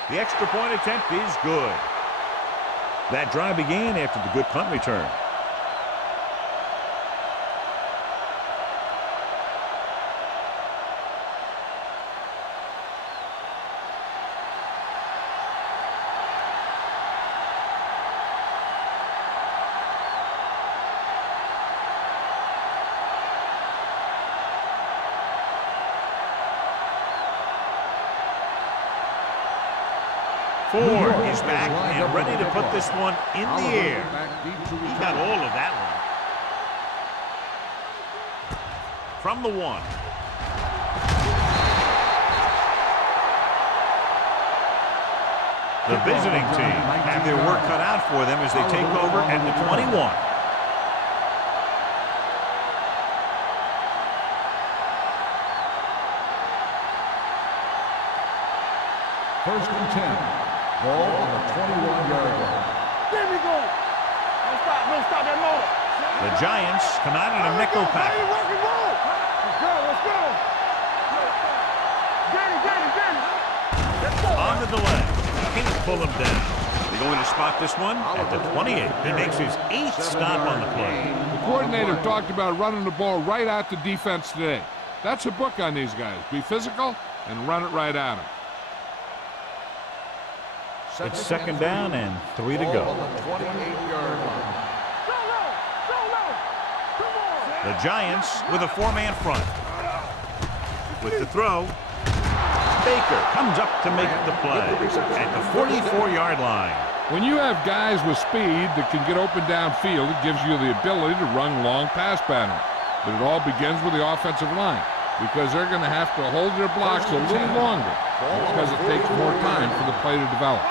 The extra point attempt is good. That drive began after the good punt return. Ford is back and ready to put this one in the air. He got all of that one. From the 1. The visiting team have their work cut out for them as they take over at the 21. First and 10. Ball on the 21-yard line. There we go. Don't stop that motor. The Giants come out in a nickel package. Rock and roll. Let's go. Let's go. On the delay. Can't pull him down. They're going to spot this one at the 28. He makes his 8th stop on the play. The coordinator talked about running the ball right at the defense today. That's a book on these guys. Be physical and run it right at them. It's second down and 3 to go. The Giants with a 4-man front. With the throw, Baker comes up to make the play at the 44-yard line. When you have guys with speed that can get open downfield, it gives you the ability to run long pass patterns. But it all begins with the offensive line, because they're going to have to hold their blocks a little longer because it takes more time for the play to develop.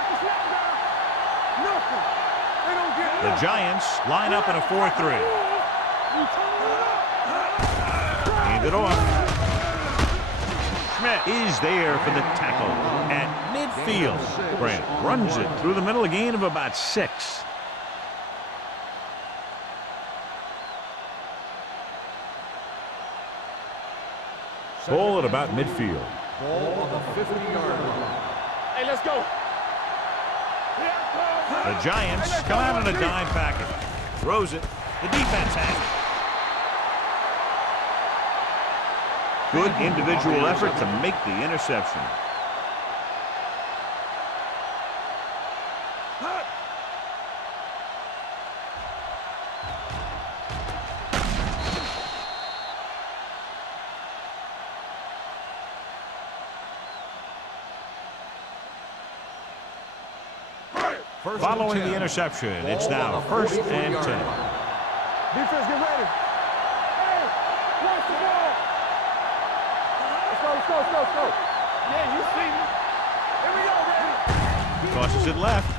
The Giants line up in a 4-3. Hand it off. Schmidt is there for the tackle at midfield. Grant runs it through the middle, a gain of about 6. Ball at about midfield. Ball on the 50-yard line. Hey, let's go. The Giants come out in a dime package. Throws it. The defense has it. Good individual effort to make the interception. Following the interception, it's now 1st and 10. Defense, get ready. Hey, watch the ball. Let's go. Yeah, you see me. Here we go, ready. Tosses it left.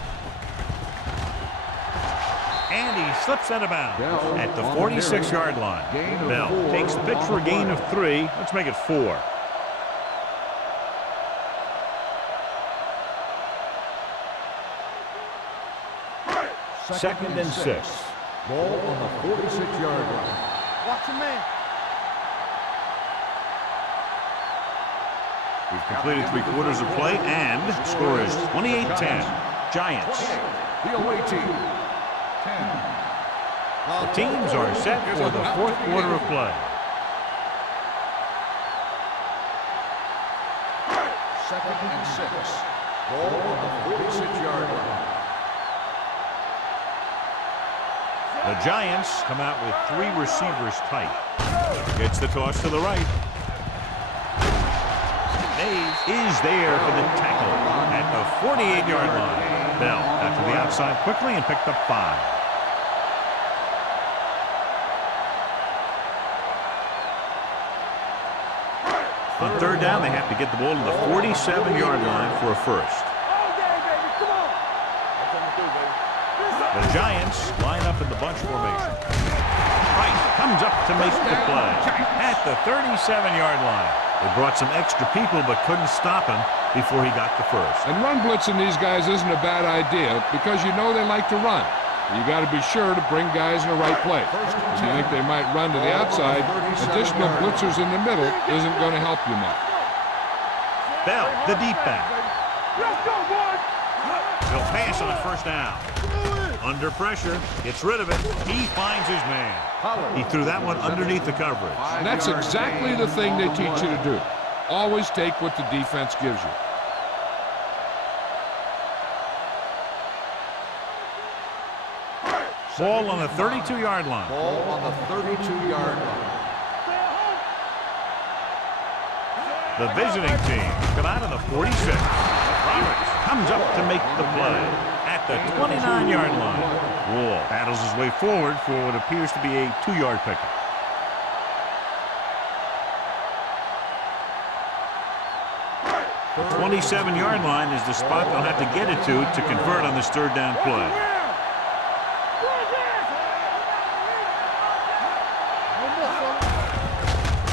And he slips out of bounds at the 46-yard line. Bell takes the pitch for a gain of 3. Let's make it 4. Second and 6. Ball on the 46-yard line. Watch your man. We've completed 3/4 of play, and the score is 28-10. Giants. The away team. 10. The teams are set for the 4th quarter of play. Second and 6. Ball on the 46-yard line. The Giants come out with 3 receivers tight. Gets the toss to the right. Mays is there for the tackle at the 48-yard line. Bell got to the outside quickly and picked up 5. On third down, they have to get the ball to the 47-yard line for a first. The Giants line up in the bunch formation. Wright comes up to make the play at the 37-yard line. They brought some extra people but couldn't stop him before he got the first. And run blitzing these guys isn't a bad idea because you know they like to run. You got to be sure to bring guys in the right place. If you think they might run to the outside, additional blitzers in the middle isn't going to help you much. Bell, the deep back. He'll pass on first down. Under pressure, gets rid of it. He finds his man. He threw that one underneath the coverage. And that's exactly the thing they teach you to do. Always take what the defense gives you. Ball on the 32-yard line. Ball on the 32-yard line. The visiting team come out of the 46. Roberts comes up to make the play at the 29-yard line. Wall battles his way forward for what appears to be a 2-yard pickup. The 27-yard line is the spot they'll have to get it to convert on this third down play.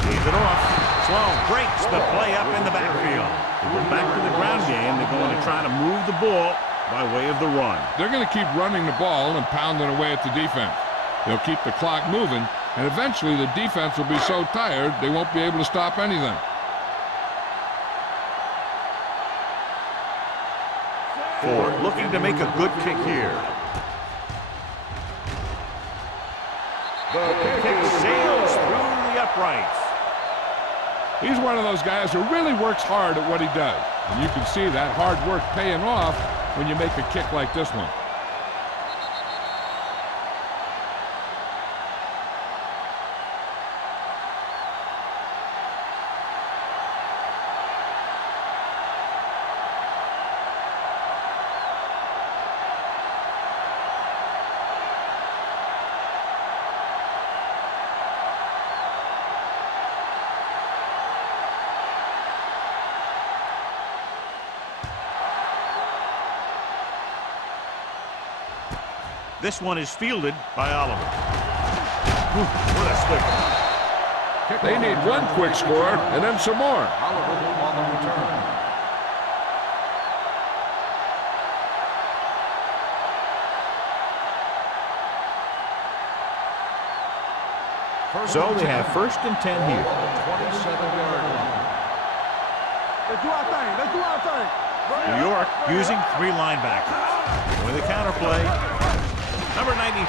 Leaves it off. Sloan breaks the play up in the backfield. They go back to the ground game. They're going to try to move the ball by way of the run. They're going to keep running the ball and pounding away at the defense. They'll keep the clock moving, and eventually the defense will be so tired they won't be able to stop anything. Ford looking to make a good kick here. The kick sails through the uprights. He's one of those guys who really works hard at what he does. And you can see that hard work paying off when you make a kick like this one. This one is fielded by Oliver. What a slipper. They need one quick score and then some more. Oliver on the return. So they have 1st and 10 here. 27-yard line. Let's do our thing. Let's do our thing. New York using 3 linebackers. With a counterplay, number 93.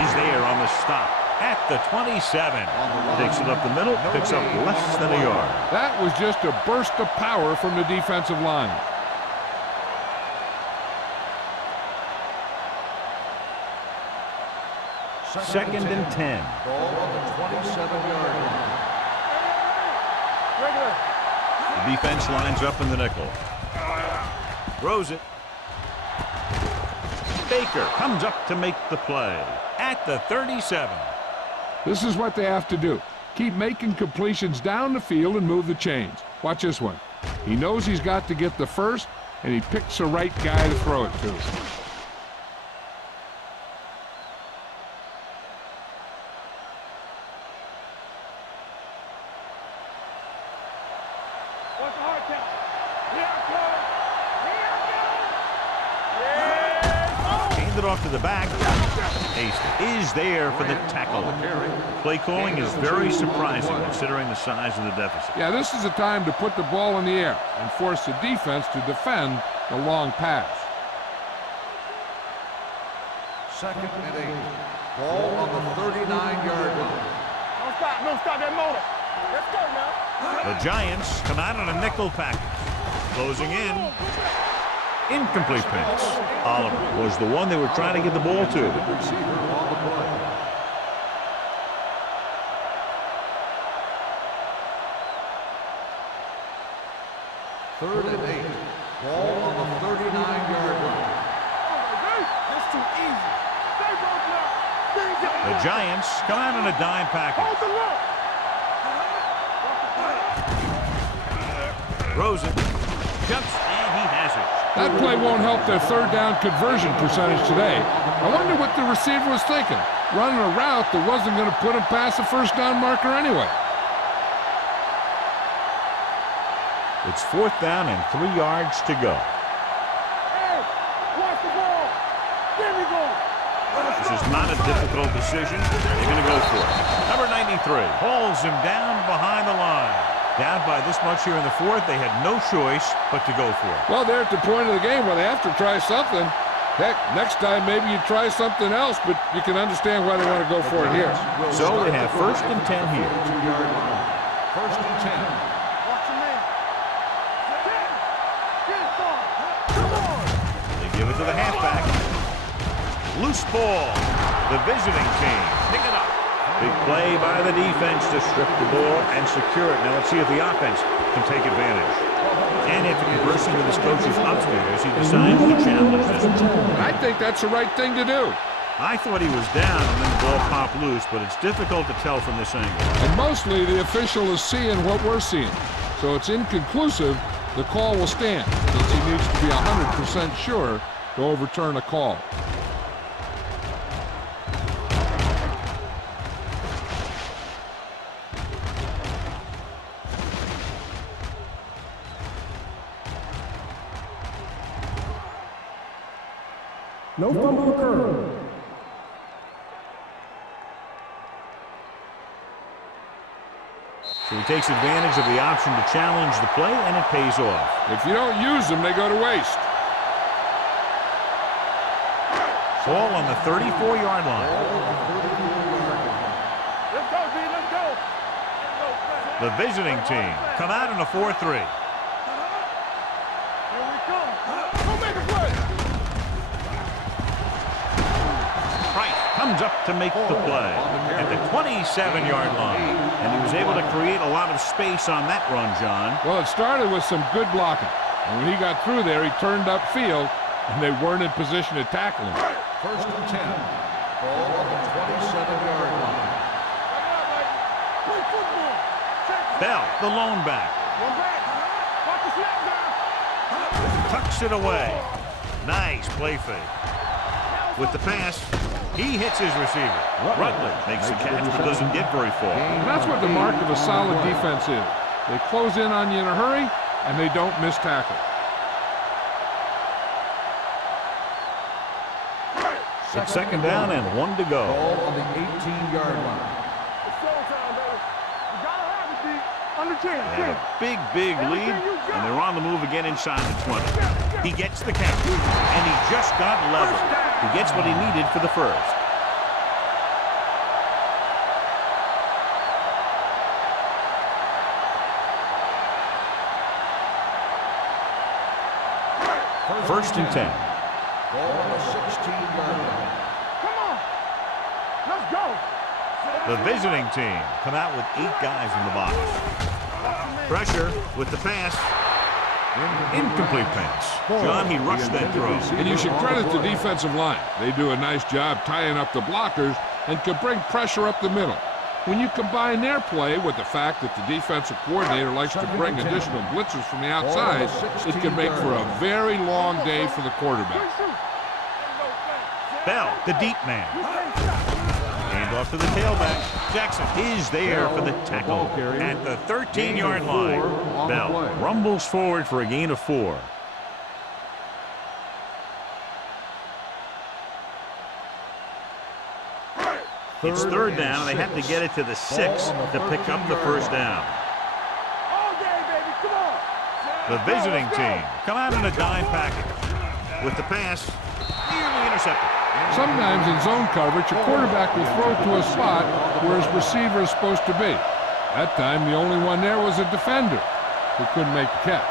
He's there on the stop at the 27. Takes it up the middle, picks up less than a yard. That was just a burst of power from the defensive line. Second and 10. Ball on the 27-yard line. The defense lines up in the nickel. Throws it. Baker comes up to make the play at the 37. This is what they have to do. Keep making completions down the field and move the chains. Watch this one. He knows he's got to get the first, and he picks the right guy to throw it to. What's the hard count? Here I come. Hand it off to the back. Hasty is there for the tackle. Play calling is very surprising considering the size of the deficit. Yeah, this is the time to put the ball in the air and force the defense to defend the long pass. 2nd and 8. Ball on the 39-yard line. Don't stop that motor. Let's go now. The Giants come out on a nickel package. Closing in. Incomplete pass. Oliver was the one they were trying to get the ball to. Receiver on the play. 3rd and 8. Ball on the 39-yard line. That's too easy. Stay broke now. The Giants come out in a dime package. Hold the look. Rosen jumps, and he has it. That play won't help their 3rd down conversion percentage today. I wonder what the receiver was thinking, running a route that wasn't going to put him past the 1st down marker anyway. It's 4th down and 3 yards to go. Hey, watch the ball. There we go. This is not a difficult decision. They're going to go for it. Number 93 hauls him down behind the line. Down by this much here in the 4th, they had no choice but to go for it. Well, they're at the point of the game where they have to try something. Heck, next time maybe you try something else, but you can understand why they want to go for it here. So they have 1st and 10 here. 2-yard line. 1st and 10. Watch the man. Get it far. Come on. They give it to the halfback. Loose ball. The visiting team pick it up. Big play by the defense to strip the ball and secure it. Now let's see if the offense can take advantage. And after conversing with his coaches upstairs, he decides to challenge this one. I think that's the right thing to do. I thought he was down and then the ball popped loose, but it's difficult to tell from this angle. And mostly the official is seeing what we're seeing. So it's inconclusive. The call will stand since he needs to be 100% sure to overturn a call. No fumble occurred. So he takes advantage of the option to challenge the play, and it pays off. If you don't use them, they go to waste. Ball on the 34-yard line. Let's go, B. Let's go. The visiting team come out in a 4-3. Here we come. Go make a play. Price comes up to make the play at the 27-yard line. And he was able to create a lot of space on that run, John. Well, it started with some good blocking. And when he got through there, he turned upfield, and they weren't in position to tackle him. 1st and 10. Ball on the 27-yard line. Play football. Bell, the lone back, One back. Watch the snap down. tucks it away. Nice play fake. With the pass, he hits his receiver. Rutledge makes the catch but doesn't get very far. And that's what the mark of a solid defense is. They close in on you in a hurry, and they don't miss tackle. It's 2nd down and 1 to go. Ball on the 18-yard line. It's showtime, baby. You gotta have it, D. Under 10. They have a big, big lead, and they're on the move again inside the 20. He gets the catch, and he just got level. He gets what he needed for the 1st. First and 10. Ball on the 16-yard line. Come on. Let's go. The visiting team come out with 8 guys in the box. Pressure with the pass. Incomplete pass. John, he rushed that throw. And you should credit the defensive line. They do a nice job tying up the blockers and can bring pressure up the middle. When you combine their play with the fact that the defensive coordinator likes to bring additional blitzes from the outside, it can make for a very long day for the quarterback. Bell, the deep man. Hand off to the tailback. Jackson is there for the tackle at the 13-yard line. Bell rumbles forward for a gain of 4. It's 3rd down, and they have to get it to the 6 to pick up the 1st down. All day, baby. Come on. The visiting team come out in a dime package. With the pass, nearly intercepted. Sometimes in zone coverage, a quarterback will throw to a spot where his receiver is supposed to be. That time, the only one there was a defender who couldn't make the catch.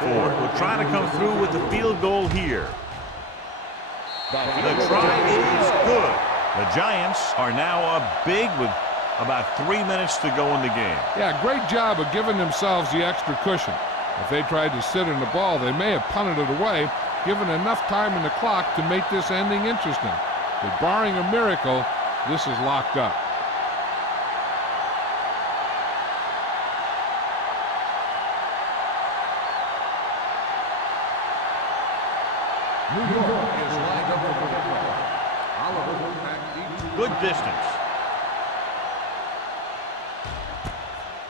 Ford will try to come through with the field goal here. The try is good. The Giants are now up big with about 3 minutes to go in the game. Yeah, great job of giving themselves the extra cushion. If they tried to sit in the ball, they may have punted it away, given enough time in the clock to make this ending interesting. But barring a miracle, this is locked up. New York is lined up for the kickoff. Oliver at deep. Good distance.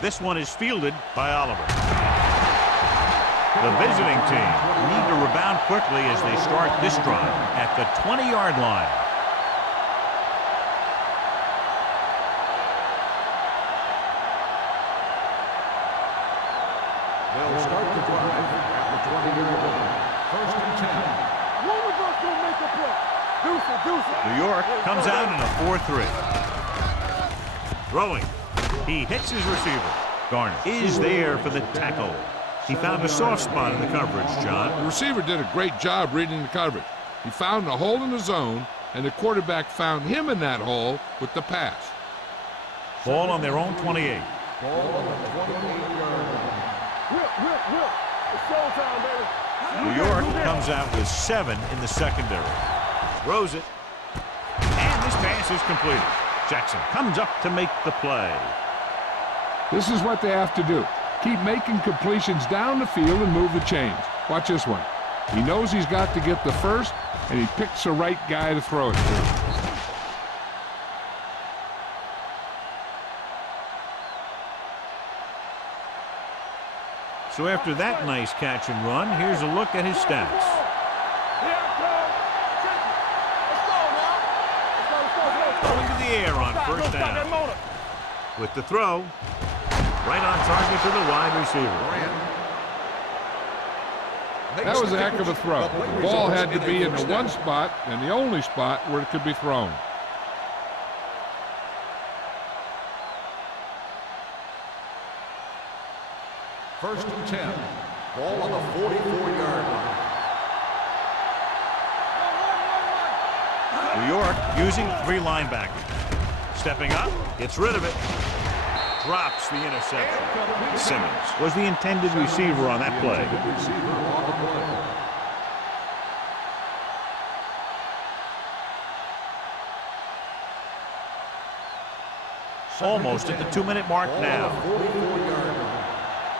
This one is fielded by Oliver. The visiting team need to rebound quickly as they start this drive at the 20-yard line. They'll start the drive at the 20-yard line. First and 10. One of us gonna make a play. Deuce it. New York comes out in a 4-3. Throwing. He hits his receiver. Garner is there for the tackle. He found a soft spot in the coverage, John. The receiver did a great job reading the coverage. He found a hole in the zone, and the quarterback found him in that hole with the pass. Ball on their own 28. Ball on the 28-yard line. Whip. It's showtime, baby. New York comes out with 7 in the secondary. Throws it. And this pass is completed. Jackson comes up to make the play. This is what they have to do. Keep making completions down the field and move the chains. Watch this one. He knows he's got to get the first, and he picks the right guy to throw it to. So after that nice catch and run, here's a look at his stats. Going to the air on first down. With the throw, right on target to the wide receiver. That was a heck of a throw. The ball had to be in the one spot and the only spot where it could be thrown. First and 10. Ball on the 44-yard line. New York using 3 linebackers. Stepping up, gets rid of it. Drops the interception. Simmons was the intended receiver on that play. Almost at the 2-minute mark now.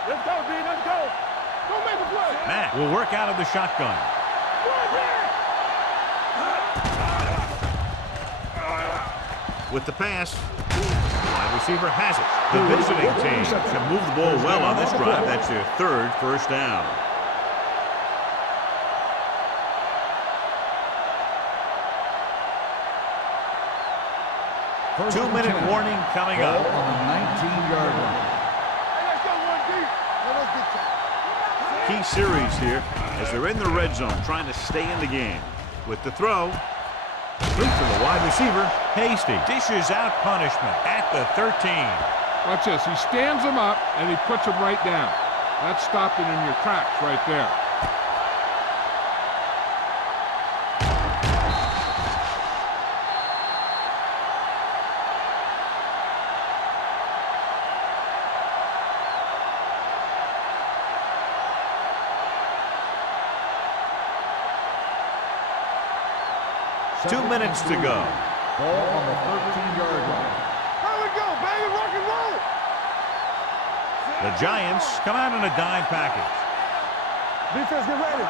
Let's go, D. Let's go. Go make a play. Mack will work out of the shotgun. With the pass, wide receiver has it. The visiting team can move the ball well on this drive. That's their 3rd first down. First 2-minute warning coming Ball up. on the 19-yard line. Hey, let's go, 1D. Let's get that. Key series here as they're in the red zone trying to stay in the game. With the throw, complete to the wide receiver. Hasty dishes out punishment at the 13. Watch this. He stands him up, and he puts him right down. That's stopping in your tracks right there. Two minutes to go. Ball on the 13-yard line. Here we go, baby. Rock and roll. The Giants come out in a dime package. Defense, get ready.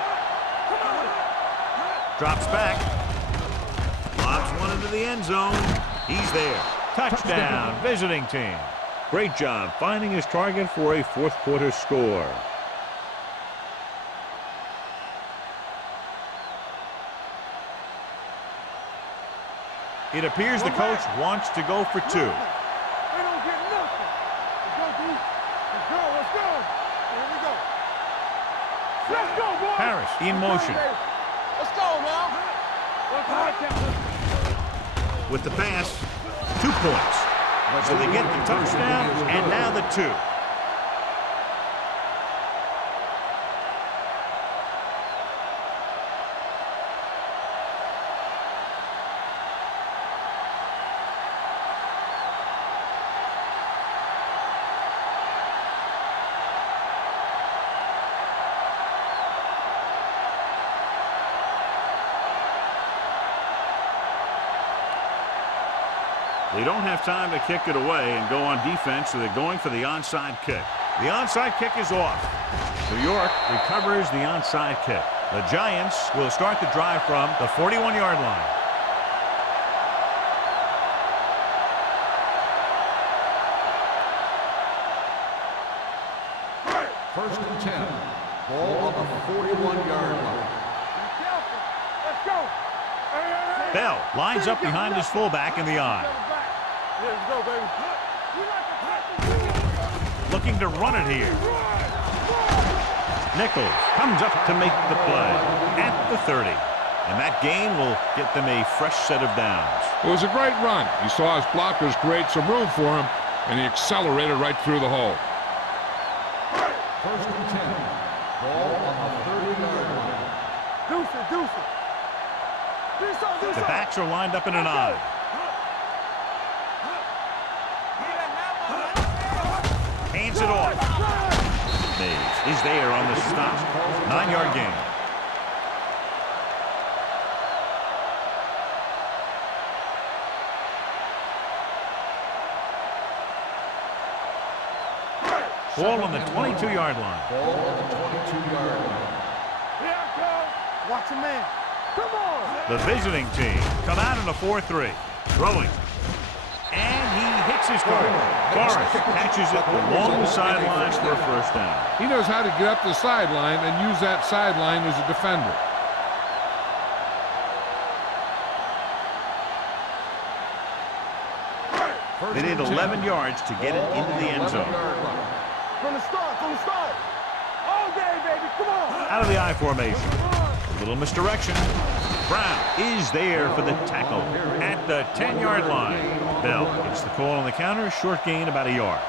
Drops back. Lobs one into the end zone. He's there. Touchdown, visiting team. Great job finding his target for a 4th quarter score. It appears the coach wants to go for 2. They don't get nothing. Let's go, D. Let's go. Let's go. Here we go. Let's go, boys. Harris in motion. Let's go, now. With the pass, 2 points. So they get the touchdown and now the 2. They don't have time to kick it away and go on defense, so they're going for the onside kick. The onside kick is off. New York recovers the onside kick. The Giants will start the drive from the 41-yard line. First and 10. Ball on the 41-yard line. Let's go. Bell lines up behind his fullback in the I. Let's go, baby. Looking to run it here. Nichols comes up to make the play at the 30. And that gain will get them a fresh set of downs. It was a great run. He saw his blockers create some room for him, and he accelerated right through the hole. First and 10. Ball on the 30-yard line. Deuce it. The backs are lined up in an I. Hands it off. Mays is there on the stop. 9-yard gain. Ball on the 22-yard line. Ball on the 22-yard line. Here I come. Watch a man. Come on. The visiting team come out in a 4-3. Throwing. And he hits his target. Forrest catches it along the sidelines for a first down. He knows how to get up the sideline and use that sideline as a defender. They need 11 yards to get it into the end zone. From the start. All day, baby. Come on. Out of the I formation. A little misdirection. Brown is there for the tackle at the 10-yard line. Bell gets the call on the counter. Short gain about a yard.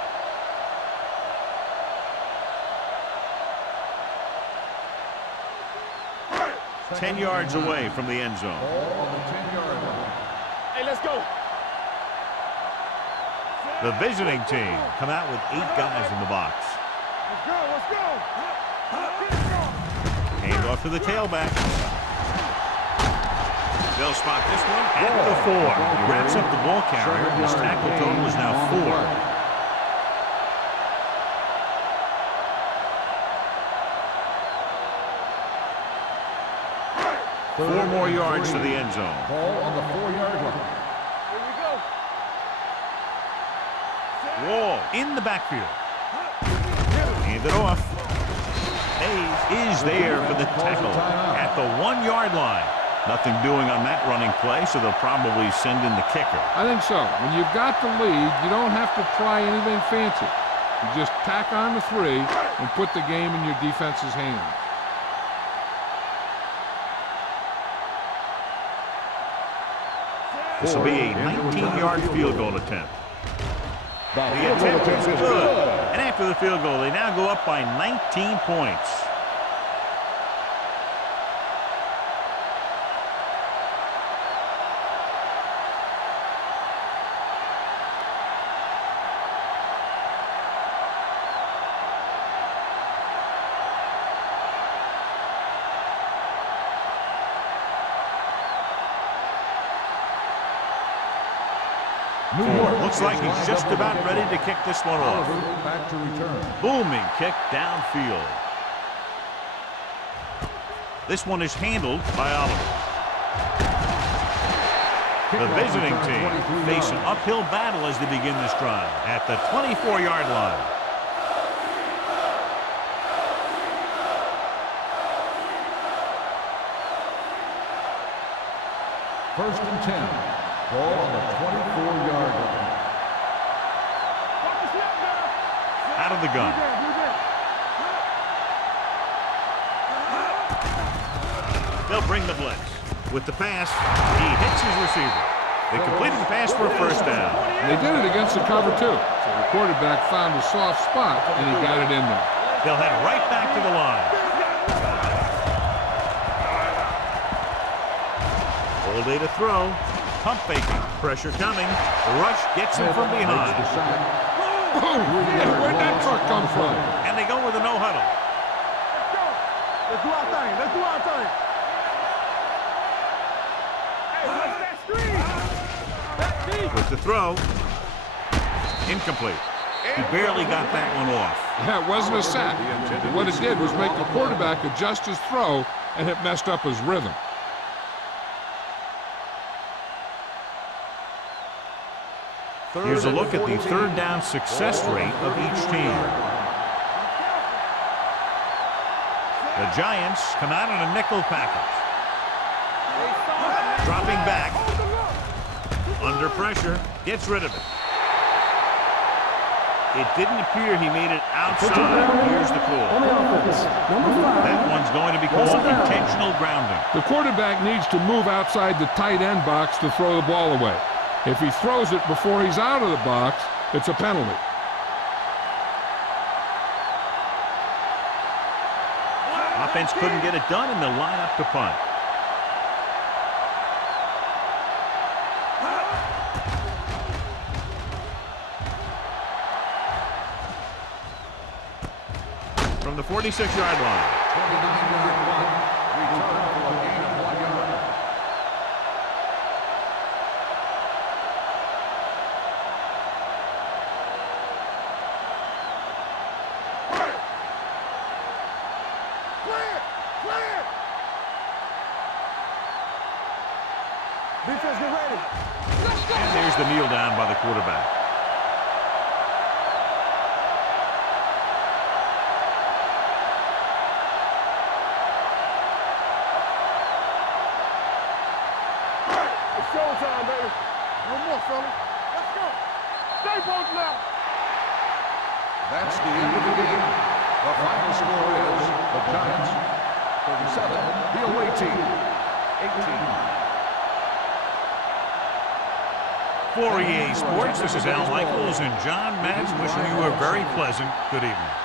Ten yards away from the end zone. Ball on the 10-yard line. Hey, let's go. The visiting team come out with 8 guys in the box. Let's go. Hand off to the tailback. They'll spot this one at the 4. He wraps up the ball carrier. His tackle total is now 4. 4 more yards to the end zone. Ball on the 4-yard line. Here we go. Wall in the backfield. Hand it off. Hayes is there for the tackle at the 1-yard line. Nothing doing on that running play, so they'll probably send in the kicker. I think so. When you've got the lead, you don't have to try anything fancy. You just tack on the 3 and put the game in your defense's hands. This will be a 19-yard field goal attempt. The attempt is good. And after the field goal, they now go up by 19 points. New York Looks like he's just about ready to kick this one off. Back to return. Booming kick downfield. This one is handled by Oliver. The visiting team face an uphill battle as they begin this drive at the 24-yard line. First and 10. Ball on the 24-yard line. Out of the gun. They'll bring the blitz. With the pass, he hits his receiver. They completed the pass for a first down. And they did it against the cover, too. So the quarterback found a soft spot, and he got it in there. They'll head right back to the line. All day to throw. Pump faking. Pressure coming. The rush gets him from behind. Boom! Where'd that truck come from? And they go with a no huddle. Let's do our thing. Let's do our thing. Hey, what's that screen? That With the throw. Incomplete. He barely got that one off. Yeah, it wasn't a sack. What it did was make the quarterback adjust his throw, and it messed up his rhythm. Here's a look at the third down success rate of each team. The Giants come out in a nickel package. Dropping back. Under pressure. Gets rid of it. It didn't appear he made it outside. Here's the call. That one's going to be called intentional grounding. The quarterback needs to move outside the tight end box to throw the ball away. If he throws it before he's out of the box, it's a penalty. Offense couldn't get it done, and they'll line up to punt. From the 46-yard line. 29-yard line. Return for a gain of 1 yard. Defense, get ready. And there's the kneel down by the quarterback. It's showtime, baby. No more, fella. Let's go. Stay both left. That's the end of the game. The final score is the Giants 37, the away team 18. For EA Sports, this is Al Michaels and John Madden wishing you a very pleasant good evening.